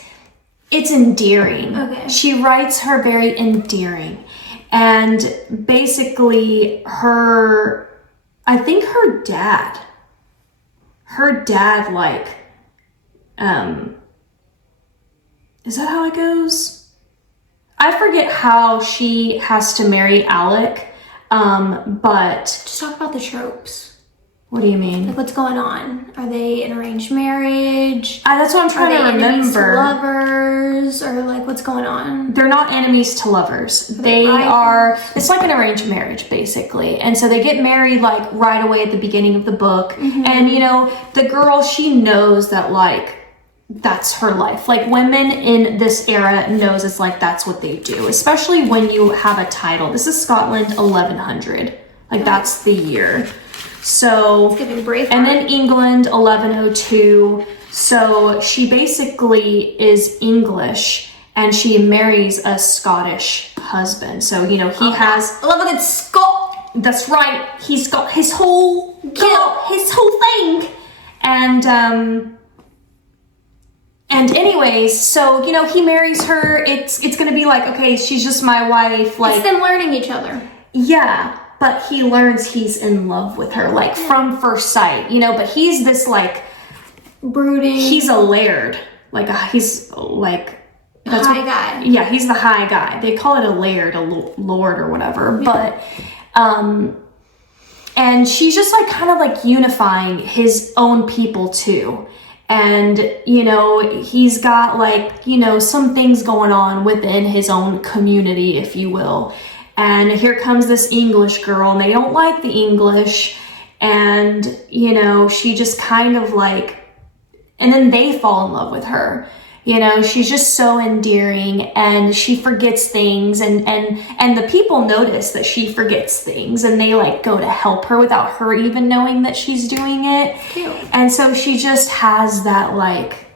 endearing. Okay. She writes her very endearing, and basically I think her dad like, is that how it goes? I forget how she has to marry Alec, but... Just talk about the tropes. What do you mean? Like, what's going on? Are they an arranged marriage? That's what I'm trying to remember. Enemies to lovers? Or, like, what's going on? They're not enemies to lovers. They are... It's like an arranged marriage, basically. And so they get married, like, right away at the beginning of the book. Mm-hmm. And, you know, the girl, she knows that, like, that's her life. Like, women in this era knows it's like that's what they do. Especially when you have a title. This is Scotland 1100. Like, that's the year. So, and then England 1102. So she basically is English, and she marries a Scottish husband. So, you know, I love a good Scot. That's right. He's got his whole thing. And anyways, so, you know, he marries her. It's gonna be like, okay, she's just my wife. Like, it's them learning each other. Yeah. But he learns he's in love with her, like, from first sight, you know, but he's this, like, brooding. He's a laird. Like, he's, like... High guy. Yeah, he's the high guy. They call it a laird, a lord or whatever. Yeah. But, and she's just, like, kind of, like, unifying his own people, too. And, you know, he's got, like, you know, some things going on within his own community, if you will. And here comes this English girl, and they don't like the English, and, you know, she just kind of like, and then they fall in love with her. You know, she's just so endearing, and she forgets things, and the people notice that she forgets things, and they like go to help her without her even knowing that she's doing it. Cute. And so she just has that, like,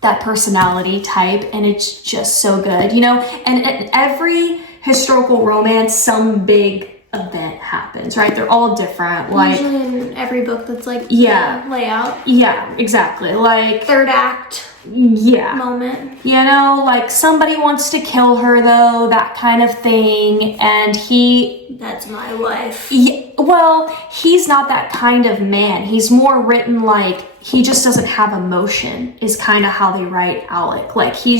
that personality type, and it's just so good, you know. And every historical romance, some big event happens, right? They're all different. Like, usually in every book that's like layout. Yeah, exactly. Like third act. Yeah. Moment. You know, like somebody wants to kill her though, that kind of thing, and that's my wife. Yeah, well, he's not that kind of man. He's more written like he just doesn't have emotion, is kind of how they write Alec. Like he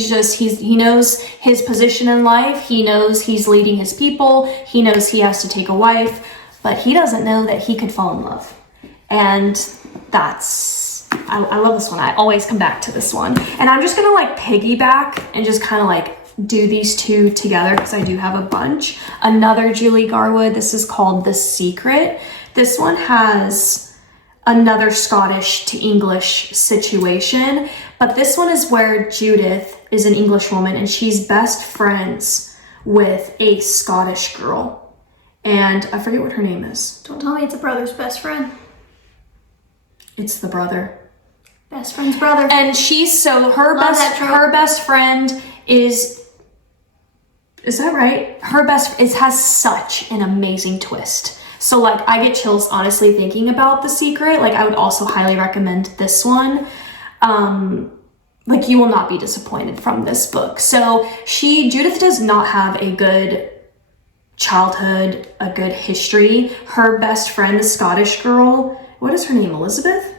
knows his position in life. He knows he's leading his people. He knows he has to take a wife, but he doesn't know that he could fall in love. And I love this one. I always come back to this one. And I'm just gonna like piggyback and just kind of like do these two together because I do have a bunch. Another Julie Garwood. This is called The Secret. This one has another Scottish to English situation, but this one is where Judith is an English woman and she's best friends with a Scottish girl. And I forget what her name is. Don't tell me it's a brother's best friend. It's the brother. Best friend's brother. And she's her best friend is that right? It has such an amazing twist. So like I get chills honestly thinking about The Secret. Like I would also highly recommend this one. Like you will not be disappointed from this book. So Judith does not have a good childhood, a good history. Her best friend, the Scottish girl, what is her name? Elizabeth?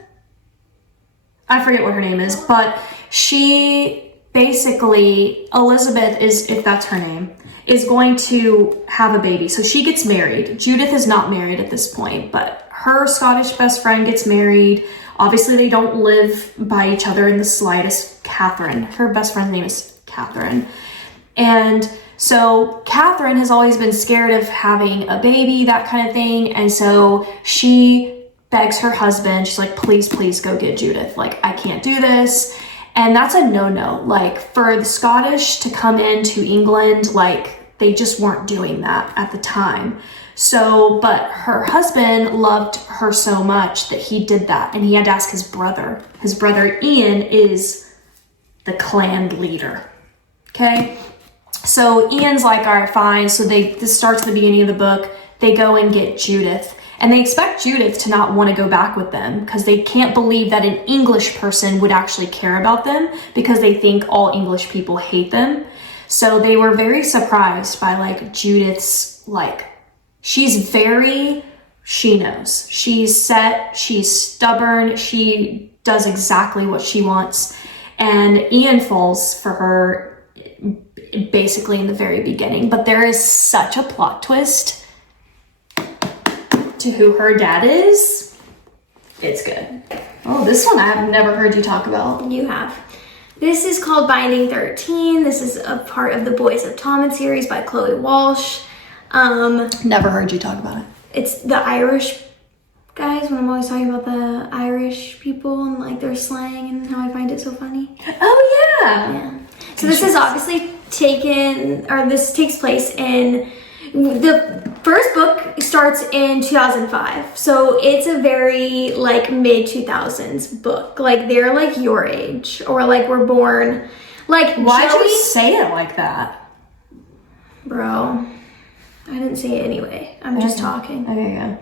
I forget what her name is, but she basically Elizabeth is, if that's her name, is going to have a baby. So she gets married. Judith is not married at this point, but her Scottish best friend gets married. Obviously, they don't live by each other in the slightest. Catherine, her best friend's name is Catherine. And so Catherine has always been scared of having a baby, that kind of thing. And so she begs her husband, she's like, please, please go get Judith. Like, I can't do this. And that's a no-no. Like, for the Scottish to come into England, like, they just weren't doing that at the time. So, but her husband loved her so much that he did that. And he had to ask his brother. His brother Ian is the clan leader. Okay? So Ian's like, all right, fine. So this starts at the beginning of the book. They go and get Judith. And they expect Judith to not want to go back with them because they can't believe that an English person would actually care about them because they think all English people hate them. So they were very surprised by like Judith's, like, she knows. She's set, she's stubborn, she does exactly what she wants. And Ian falls for her basically in the very beginning. But there is such a plot twist to who her dad is. It's good. Oh, this one I have never heard you talk about. You have. This is called Binding 13. This is a part of the Boys of Tommen series by Chloe Walsh. Never heard you talk about it. It's the Irish guys, when I'm always talking about the Irish people and like their slang and how I find it so funny. Oh yeah. Yeah. So this is obviously this takes place in, the first book starts in 2005. So it's a very like mid 2000s book. Like they're like your age or like we're born. Like why'd you say it like that? Bro, I didn't say it anyway. I'm just talking. Okay, yeah.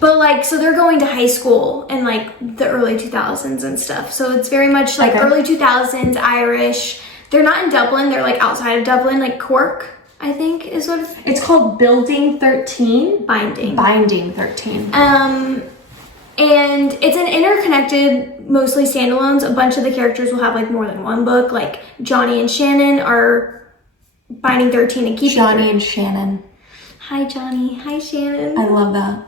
But like, so they're going to high school in like the early 2000s and stuff. So it's very much like early 2000s Irish. They're not in Dublin. They're like outside of Dublin, like Cork, I think is what it's called. Building 13? Binding 13. And it's an interconnected, mostly standalones. A bunch of the characters will have like more than one book. Like Johnny and Shannon are Binding 13 and keeping Johnny and Shannon. Hi Johnny. Hi Shannon. I love that.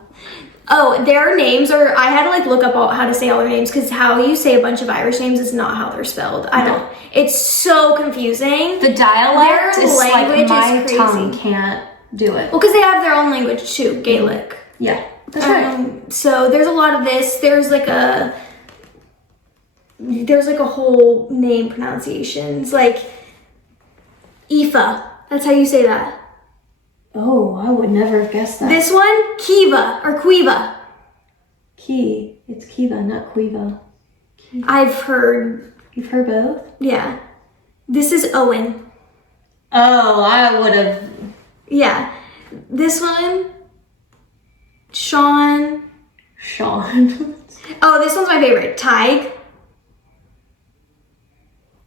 Oh, their names are, I had to like look up how to say all their names because how you say a bunch of Irish names is not how they're spelled. It's so confusing. The dialect their is language like my is crazy. tongue can't do it. Well, because they have their own language too, Gaelic. Yeah, that's right. So there's a lot of this. There's like a whole name pronunciations, like Aoife. That's how you say that. Oh, I would never have guessed that. This one, Kiva or Quiva. It's Kiva, not Quiva. I've heard. You've heard both? Yeah. This is Owen. Oh, I would have. Yeah. This one, Sean. Oh, this one's my favorite. Tig.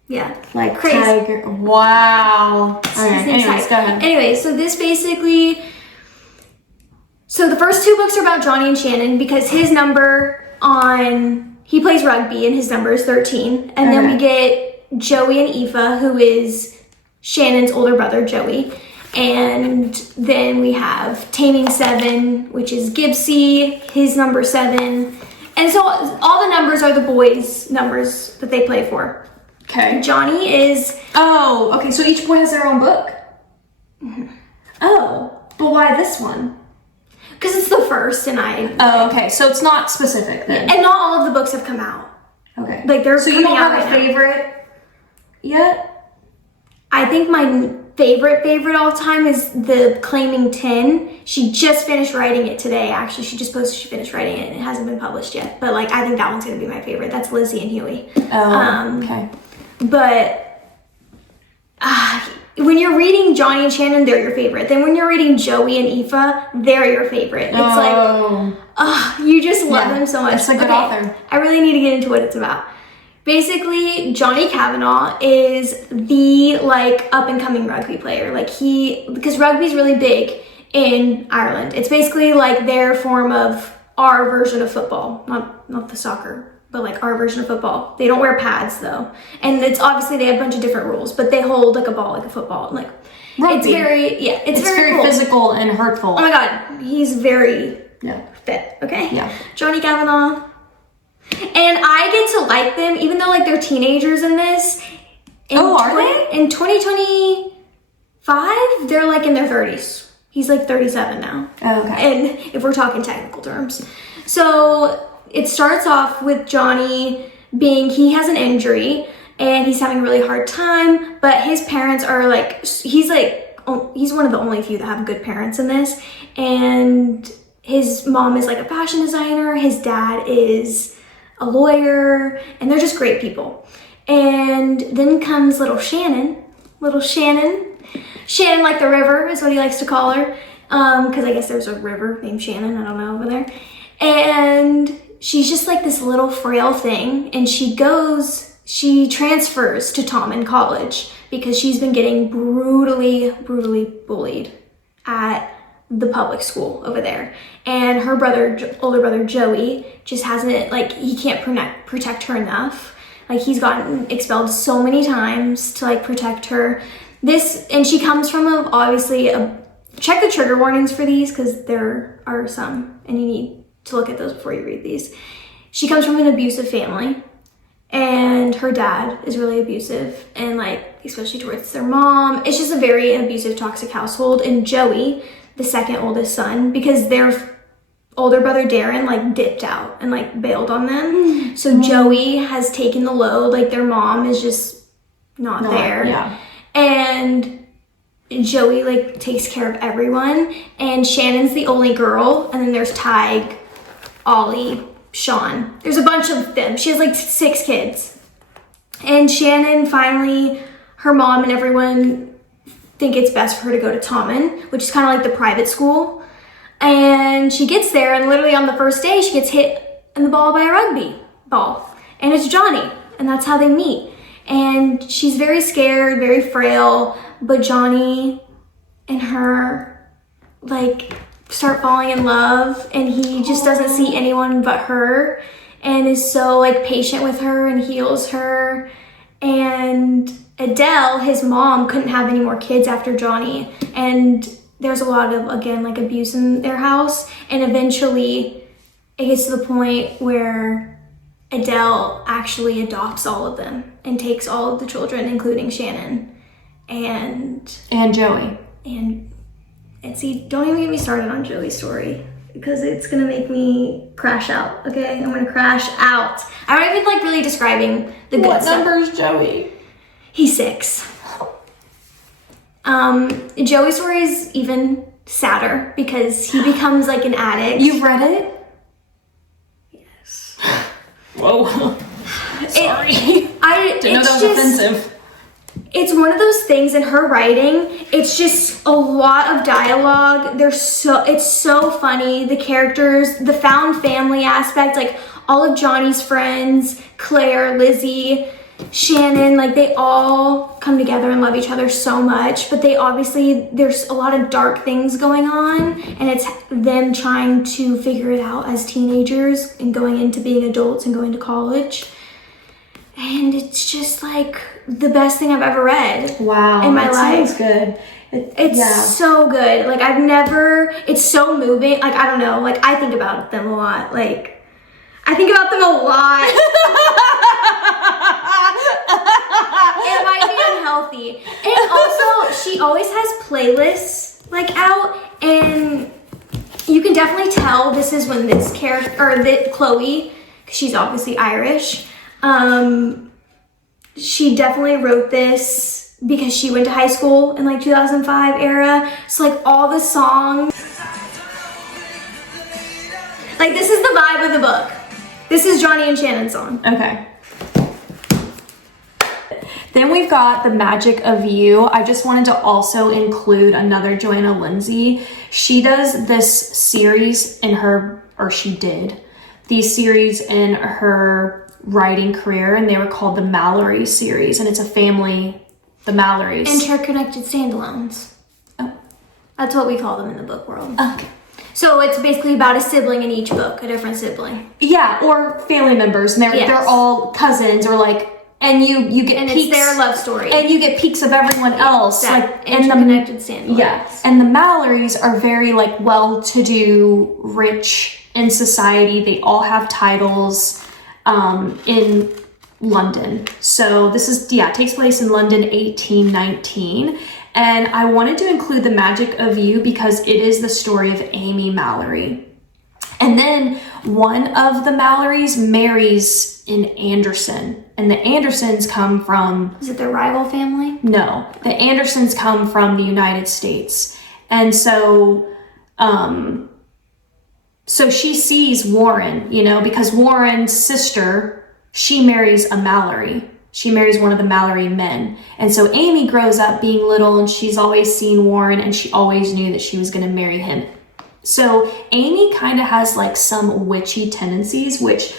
Yeah. Like crazy. Tiger. Wow. Okay, anyways, go ahead. Anyway, so this basically, so the first two books are about Johnny and Shannon because his number he plays rugby and his number is 13. And then we get Joey and Aoife, who is Shannon's older brother, Joey. And then we have Taming 7, which is Gibbsy, his number 7. And so all the numbers are the boys' numbers that they play for. Okay. Johnny is... Oh, okay, so each boy has their own book? Mm-hmm. Oh, but why this one? Because it's the first and Oh, okay, so it's not specific then. And not all of the books have come out. Okay. Like they're so you don't have a favorite yet? I think my favorite all time is the Claiming 10. She just finished writing it today, actually. She just posted she finished writing it and it hasn't been published yet. But like I think that one's gonna be my favorite. That's Lizzie and Huey. Oh, okay. But when you're reading Johnny and Shannon, they're your favorite. Then when you're reading Joey and Aoife, they're your favorite. It's you just love them so much. It's a good author. I really need to get into what it's about. Basically, Johnny Kavanagh is the like up and coming rugby player. Like because rugby's really big in Ireland. It's basically like their form of our version of football, not the soccer but like our version of football. They don't wear pads though. And it's obviously they have a bunch of different rules, but they hold like a ball like a football. Like Rugby. It's very cool. Physical and hurtful. Oh my God, he's very fit, okay? Yeah. Johnny Kavanaugh. And I get to like them, even though like they're teenagers in this. Are they? In 2025, they're like in their 30s. He's like 37 now. Oh, okay. And if we're talking technical terms. So it starts off with Johnny he has an injury and he's having a really hard time, but his parents are like, he's one of the only few that have good parents in this. And his mom is like a fashion designer. His dad is a lawyer, and they're just great people. And then comes little Shannon, Shannon like the river is what he likes to call her. Cause I guess there's a river named Shannon, I don't know, over there. And she's just like this little frail thing. And she transfers to Tom in college because she's been getting brutally bullied at the public school over there. And her older brother Joey just hasn't, like, he can't protect her enough. Like, he's gotten expelled so many times to like protect her. And she comes from check the trigger warnings for these because there are some and you need to look at those before you read these. She comes from an abusive family and her dad is really abusive and like, especially towards their mom. It's just a very abusive, toxic household. And Joey, the second oldest son, because their older brother Darren like dipped out and like bailed on them. So Joey has taken the load. Like their mom is just not there. Yeah. And Joey like takes care of everyone. And Shannon's the only girl. And then there's Tig, Ollie, Sean. There's a bunch of them. She has like 6 kids. And Shannon finally, her mom and everyone think it's best for her to go to Tommen, which is kind of like the private school. And she gets there and literally on the first day, she gets hit in the ball by a rugby ball. And it's Johnny. And that's how they meet. And she's very scared, very frail. But Johnny and her like start falling in love. And he just doesn't see anyone but her. And is so like patient with her and heals her. And Adele, his mom, couldn't have any more kids after Johnny. And there's a lot of, again, like abuse in their house. And eventually it gets to the point where Adele actually adopts all of them and takes all of the children, including Shannon. And Joey. And see, don't even get me started on Joey's story because it's gonna make me crash out, okay? I'm gonna crash out. I'm not even like really describing the good What stuff. number is Joey? He's 6. Joey's story is even sadder because he becomes like an addict. You've read it? Yes. Whoa. Sorry. Didn't know that was offensive. It's one of those things in her writing. It's just a lot of dialogue. It's so funny. The characters, the found family aspect, like all of Johnny's friends, Claire, Lizzie, Shannon, like they all come together and love each other so much, but there's a lot of dark things going on and it's them trying to figure it out as teenagers and going into being adults and going to college. And it's just like the best thing I've ever read. Wow, in my life. Sounds good. It's so good. Like it's so moving. Like I don't know, like I think about them a lot. Like I think about them a lot. It might be unhealthy. And also, she always has playlists like out, and you can definitely tell this is when this character, or that Chloe, she's obviously Irish. She definitely wrote this because she went to high school in like 2005 era. So like all the songs, like this is the vibe of the book. This is Johnny and Shannon's song. Okay. Then we've got The Magic of You. I just wanted to also include another Joanna Lindsay. She does this series she did these series in her writing career, and they were called the Mallory series, and it's a family, the Mallorys. Interconnected standalones. Oh. That's what we call them in the book world. Okay. So it's basically about a sibling in each book, a different sibling. Yeah, or family members, and they're all cousins, or like, and you get and peeks, it's their love story, and you get peeks of everyone else, that like interconnected sandbox. Yeah, and the Mallorys are very like well-to-do, rich in society. They all have titles in London. So this is takes place in London, 1819. And I wanted to include The Magic of You because it is the story of Amy Mallory. And then one of the Mallorys marries an Anderson. And the Andersons come from... Is it their rival family? No. The Andersons come from the United States. And so... so she sees Warren, you know, because Warren's sister, she marries a Mallory. She marries one of the Mallory men. And so Amy grows up being little and she's always seen Warren and she always knew that she was going to marry him. So Amy kind of has like some witchy tendencies, which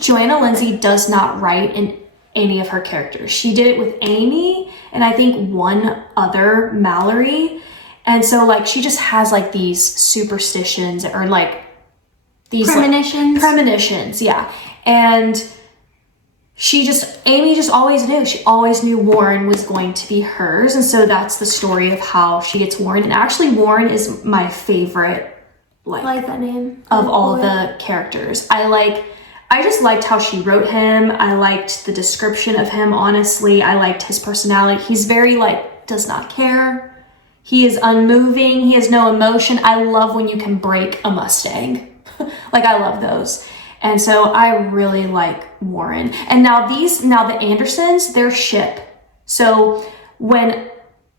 Joanna Lindsey does not write in any of her characters. She did it with Amy and I think one other Mallory. And so like she just has like these superstitions or like these premonitions. Like, premonitions, yeah. And Amy just always knew. She always knew Warren was going to be hers. And so that's the story of how she gets Warren. And actually Warren is my favorite, I like that name. Of all the characters. I just liked how she wrote him. I liked the description of him, honestly. I liked his personality. He's very does not care. He is unmoving. He has no emotion. I love when you can break a Mustang. I love those. And so I really like Warren. And now the Andersons, they're ship. So when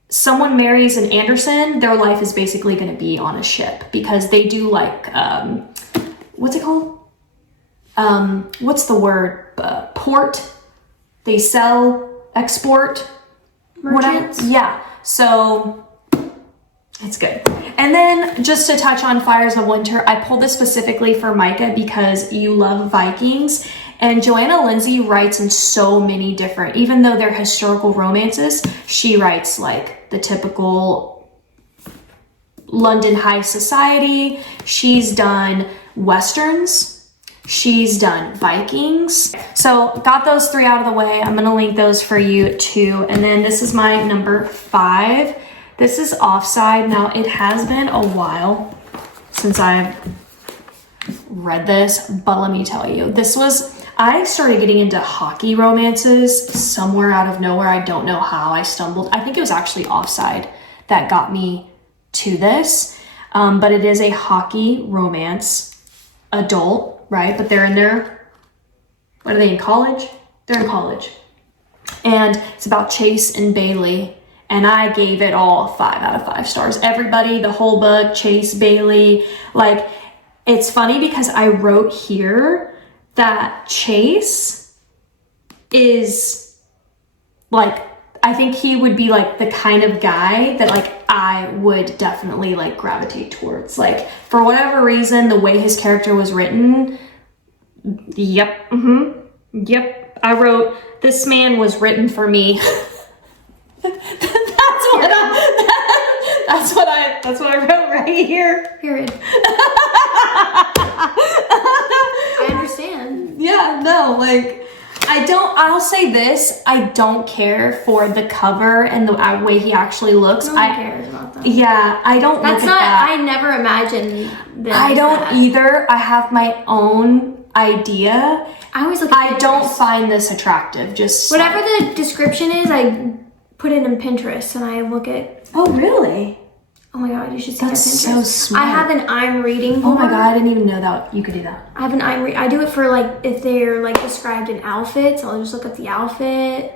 someone marries an Anderson, their life is basically going to be on a ship because they do what's it called? What's the word? Port. They sell, export. Merchants? Yeah. So it's good. And then just to touch on Fires of Winter, I pulled this specifically for Micah because you love Vikings. And Joanna Lindsey writes in so many different, even though they're historical romances, she writes like the typical London high society. She's done Westerns. She's done Vikings. So got those 3 out of the way. I'm going to link those for you too. And then this is my number 5. This is Offside. Now, it has been a while since I've read this, but let me tell you, I started getting into hockey romances somewhere out of nowhere. I don't know how I stumbled. I think it was actually Offside that got me to this, but it is a hockey romance, adult, right? But they're in what are they, in college? They're in college. And it's about Chase and Bailey. And I gave it all 5 out of 5 stars. Everybody, the whole book, Chase, Bailey. It's funny because I wrote here that Chase is I think he would be the kind of guy that I would definitely gravitate towards. For whatever reason, the way his character was written, yep, I wrote, this man was written for me. That's what I wrote right here. Period. I understand. Yeah, no, I'll say this, I don't care for the cover and the way he actually looks. No one cares about that. Yeah, I don't look at that. I never imagined that. I don't either. I have my own idea. I always look at Pinterest. I don't find this attractive. Just whatever the description is, I put it in Pinterest and I look at. Oh, really? Oh my god, you should see my That's Pinterest. so smart. I have an I'm reading board. Oh my god, I didn't even know that you could do that. I have an I do it for if they're described in outfits, I'll just look up the outfit.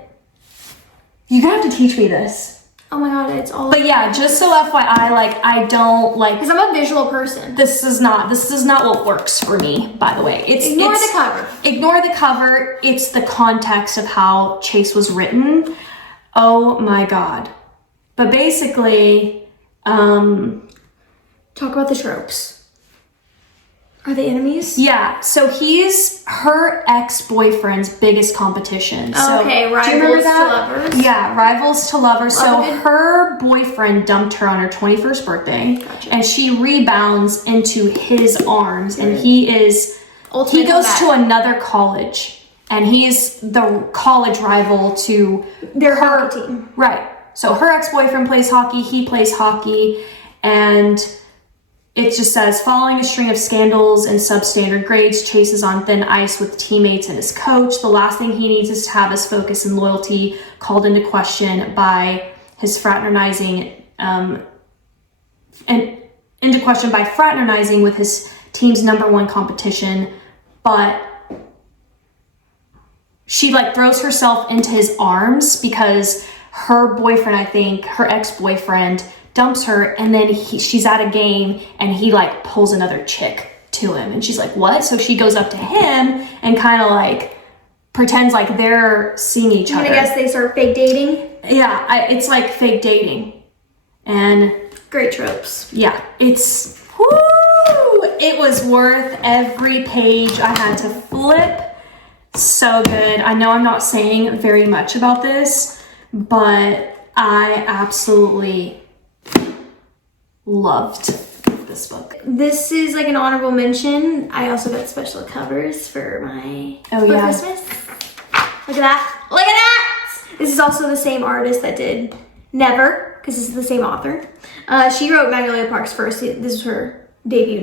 You're gonna have to teach me this. Oh my god, it's all. But yeah, just so FYI, I don't because I'm a visual person. This is not what works for me, by the way. Ignore the cover. Ignore the cover. It's the context of how Chase was written. Oh my god. But basically, talk about the tropes. Are they enemies? Yeah, so he's her ex-boyfriend's biggest competition. So, okay, rivals do you remember that? to lovers. Yeah, rivals to lovers. So her boyfriend dumped her on her 21st birthday, and she rebounds into his arms, and he goes to another college, and he's the college rival to their hockey team. Right. So her ex-boyfriend plays hockey, he plays hockey, and it just says, following a string of scandals and substandard grades, Chase is on thin ice with teammates and his coach. The last thing he needs is to have his focus and loyalty called into question by his fraternizing, with his team's #1 competition. But she throws herself into his arms because her boyfriend, I think, her ex-boyfriend, dumps her, and then she's at a game and he pulls another chick to him, and she's like, what? So she goes up to him and kind of pretends like they're seeing each other. I guess they start fake dating. Yeah, it's like fake dating, and great tropes. Yeah, it was worth every page I had to flip. So good. I know I'm not saying very much about this, but I absolutely loved this book. This is an honorable mention. I also got special covers for Christmas. Look at that. Look at that! This is also the same artist that did Never, because this is the same author. She wrote Magnolia Parks first. This is her debut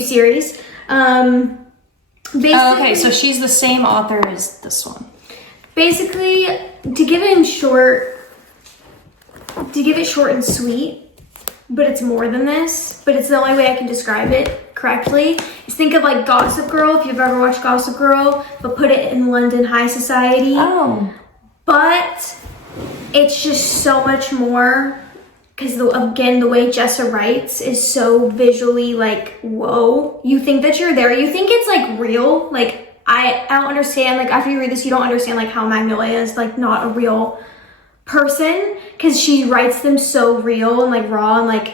series. Okay, so she's the same author as this one. Basically, to give it short and sweet, but it's more than this, but it's the only way I can describe it correctly, is think of Gossip Girl, if you've ever watched Gossip Girl, but put it in London high society. Oh. But it's just so much more, because again, the way Jessa writes is so visually whoa. You think that you're there. You think it's real. I don't understand, after you read this, you don't understand how Magnolia is not a real person, because she writes them so real and raw, and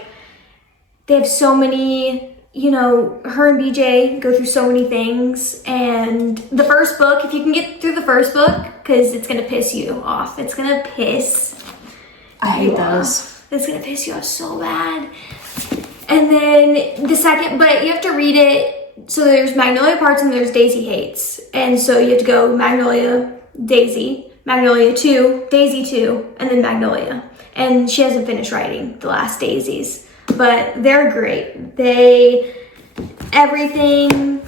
they have so many, her and BJ go through so many things. And the first book, if you can get through the first book, because it's gonna piss you off. It's gonna piss I hate those. It's gonna piss you off so bad. And then the second, but you have to read it. So there's Magnolia Parks and there's Daisy Hates, and so you have to go Magnolia, Daisy, Magnolia 2, Daisy 2, and then Magnolia. And she hasn't finished writing the last Daisies, but they're great. Everything,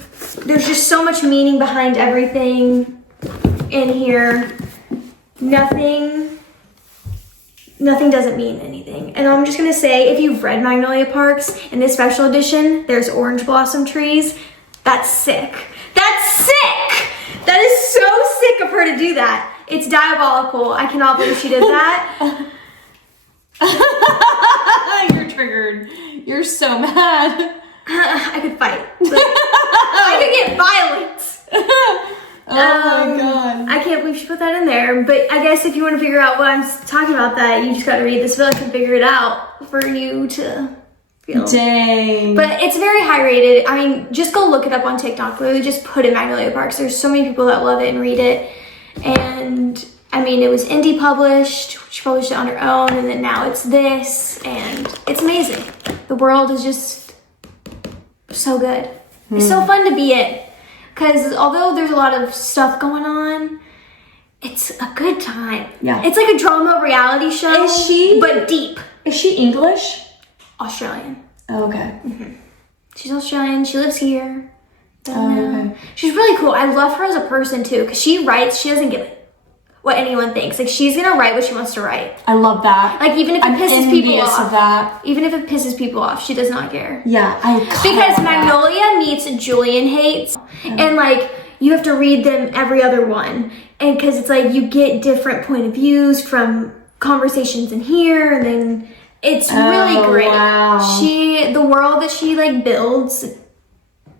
there's just so much meaning behind everything in here. Nothing doesn't mean anything. And I'm just gonna say, if you've read Magnolia Parks, in this special edition, there's orange blossom trees. That's sick. That's sick! That is so sick of her to do that. It's diabolical. I cannot believe she did that. You're triggered. You're so mad. I could fight. I could get violent. Oh my god. I can't believe she put that in there. But I guess if you want to figure out what I'm talking about, that you just got to read this book and figure it out for you to feel. Dang. But it's very high rated. I mean, just go look it up on TikTok. Literally just put in Magnolia Parks. There's so many people that love it and read it. And I mean, it was indie published. She published it on her own, and then now it's this, and it's amazing. The world is just so good. It's so fun to be in. Because although there's a lot of stuff going on, it's a good time. Yeah. It's like a drama reality show. Is she? But deep. Is she English? Australian. Oh, okay. Mm-hmm. She's Australian. She lives here. Okay. She's really cool. I love her as a person too, because she writes. She doesn't give what anyone thinks. She's gonna write what she wants to write. I love that. Even if it pisses people off. Of that. Even if it pisses people off, she does not care. Yeah, because Magnolia meets Julian Hates, and you have to read them every other one, and because it's you get different point of views from conversations in here, and then it's really great. Wow. The world that she builds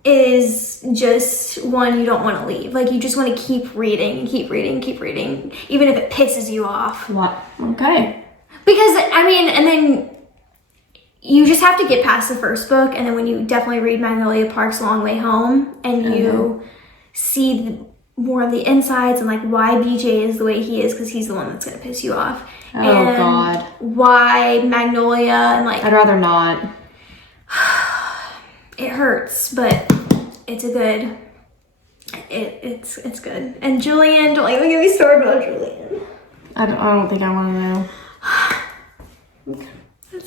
is just one you don't want to leave. You just want to keep reading and keep reading and keep reading, even if it pisses you off. What? Okay. Because, and then you just have to get past the first book, and then when you definitely read Magnolia Park's Long Way Home, and you see more of the insides and like why BJ is the way he is, because he's the one that's gonna piss you off. Oh and God. Why Magnolia and like I'd rather not. it hurts, but it's a good. It's good. And Julian, don't even get me started about Julian. I don't think I want to know. Okay.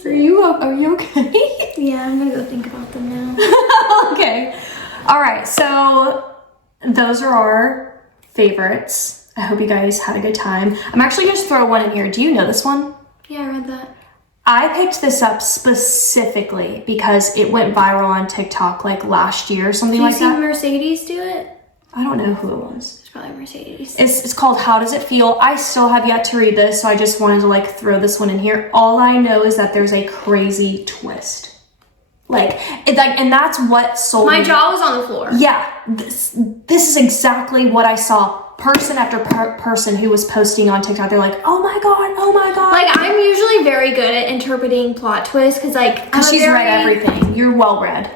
Are you okay? Yeah, I'm gonna go think about them now. Okay. All right. So those are our favorites. I hope you guys had a good time. I'm actually going to throw one in here. Do you know this one? Yeah, I read that. I picked this up specifically because it went viral on TikTok like last year or something like that. Have you seen Mercedes do it? I don't know who it was. It's probably Mercedes. It's called How Does It Feel? I still have yet to read this, so I just wanted to like throw this one in here. All I know is that there's a crazy twist. And that's what sold My me. jaw was on the floor. Yeah, this is exactly what I saw. Person after person who was posting on TikTok, they're like, oh my God. Like, I'm usually very good at interpreting plot twists, because she's read everything. You're well read.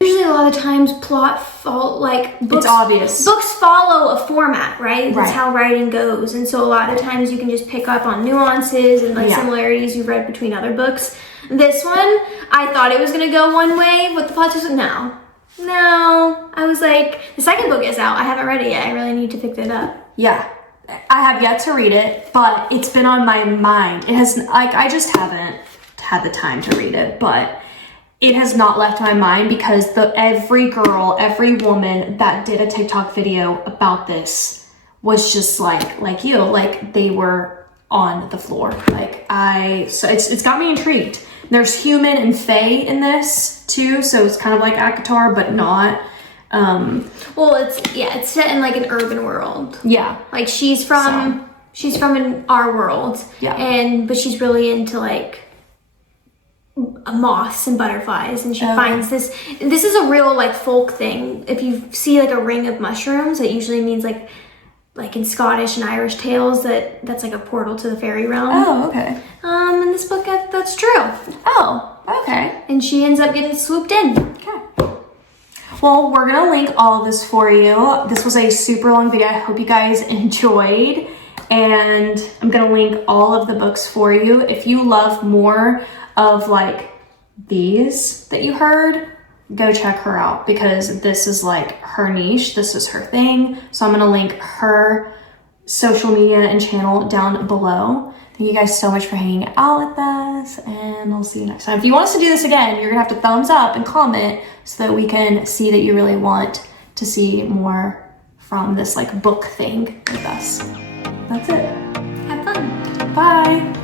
Usually a lot of times books, it's obvious. Books follow a format, right? That's Right. how writing goes. And so a lot of times you can just pick up on nuances and like Yeah. similarities you've read between other books. This one, I thought it was going to go one way, but the plot twist was no. I was like, the second book is out. I haven't read it yet. I really need to pick that up. Yeah, I have yet to read it, but it's been on my mind. It has, I just haven't had the time to read it, but it has not left my mind because every girl, every woman that did a TikTok video about this was just like you, like they were on the floor. So it's got me intrigued. There's human and fae in this too, so it's kind of like ACOTAR, but not. Well, it's set in like an urban world. Yeah. Like she's from our world. Yeah. But she's really into like moths and butterflies, and she finds this is a real like folk thing. If you see like a ring of mushrooms, it usually means like in Scottish and Irish tales that's like a portal to the fairy realm. Oh, okay. In this book that's true. Oh, okay. And she ends up getting swooped in. Okay. Well, we're gonna link all of this for you. This was a super long video. I hope you guys enjoyed, and I'm gonna link all of the books for you. If you love more of like these that you heard, go check her out, because this is like her niche. This is her thing. So I'm gonna link her social media and channel down below. Thank you guys so much for hanging out with us, and I'll see you next time. If you want us to do this again, you're gonna have to thumbs up and comment so that we can see that you really want to see more from this like book thing with us. That's it. Have fun. Bye.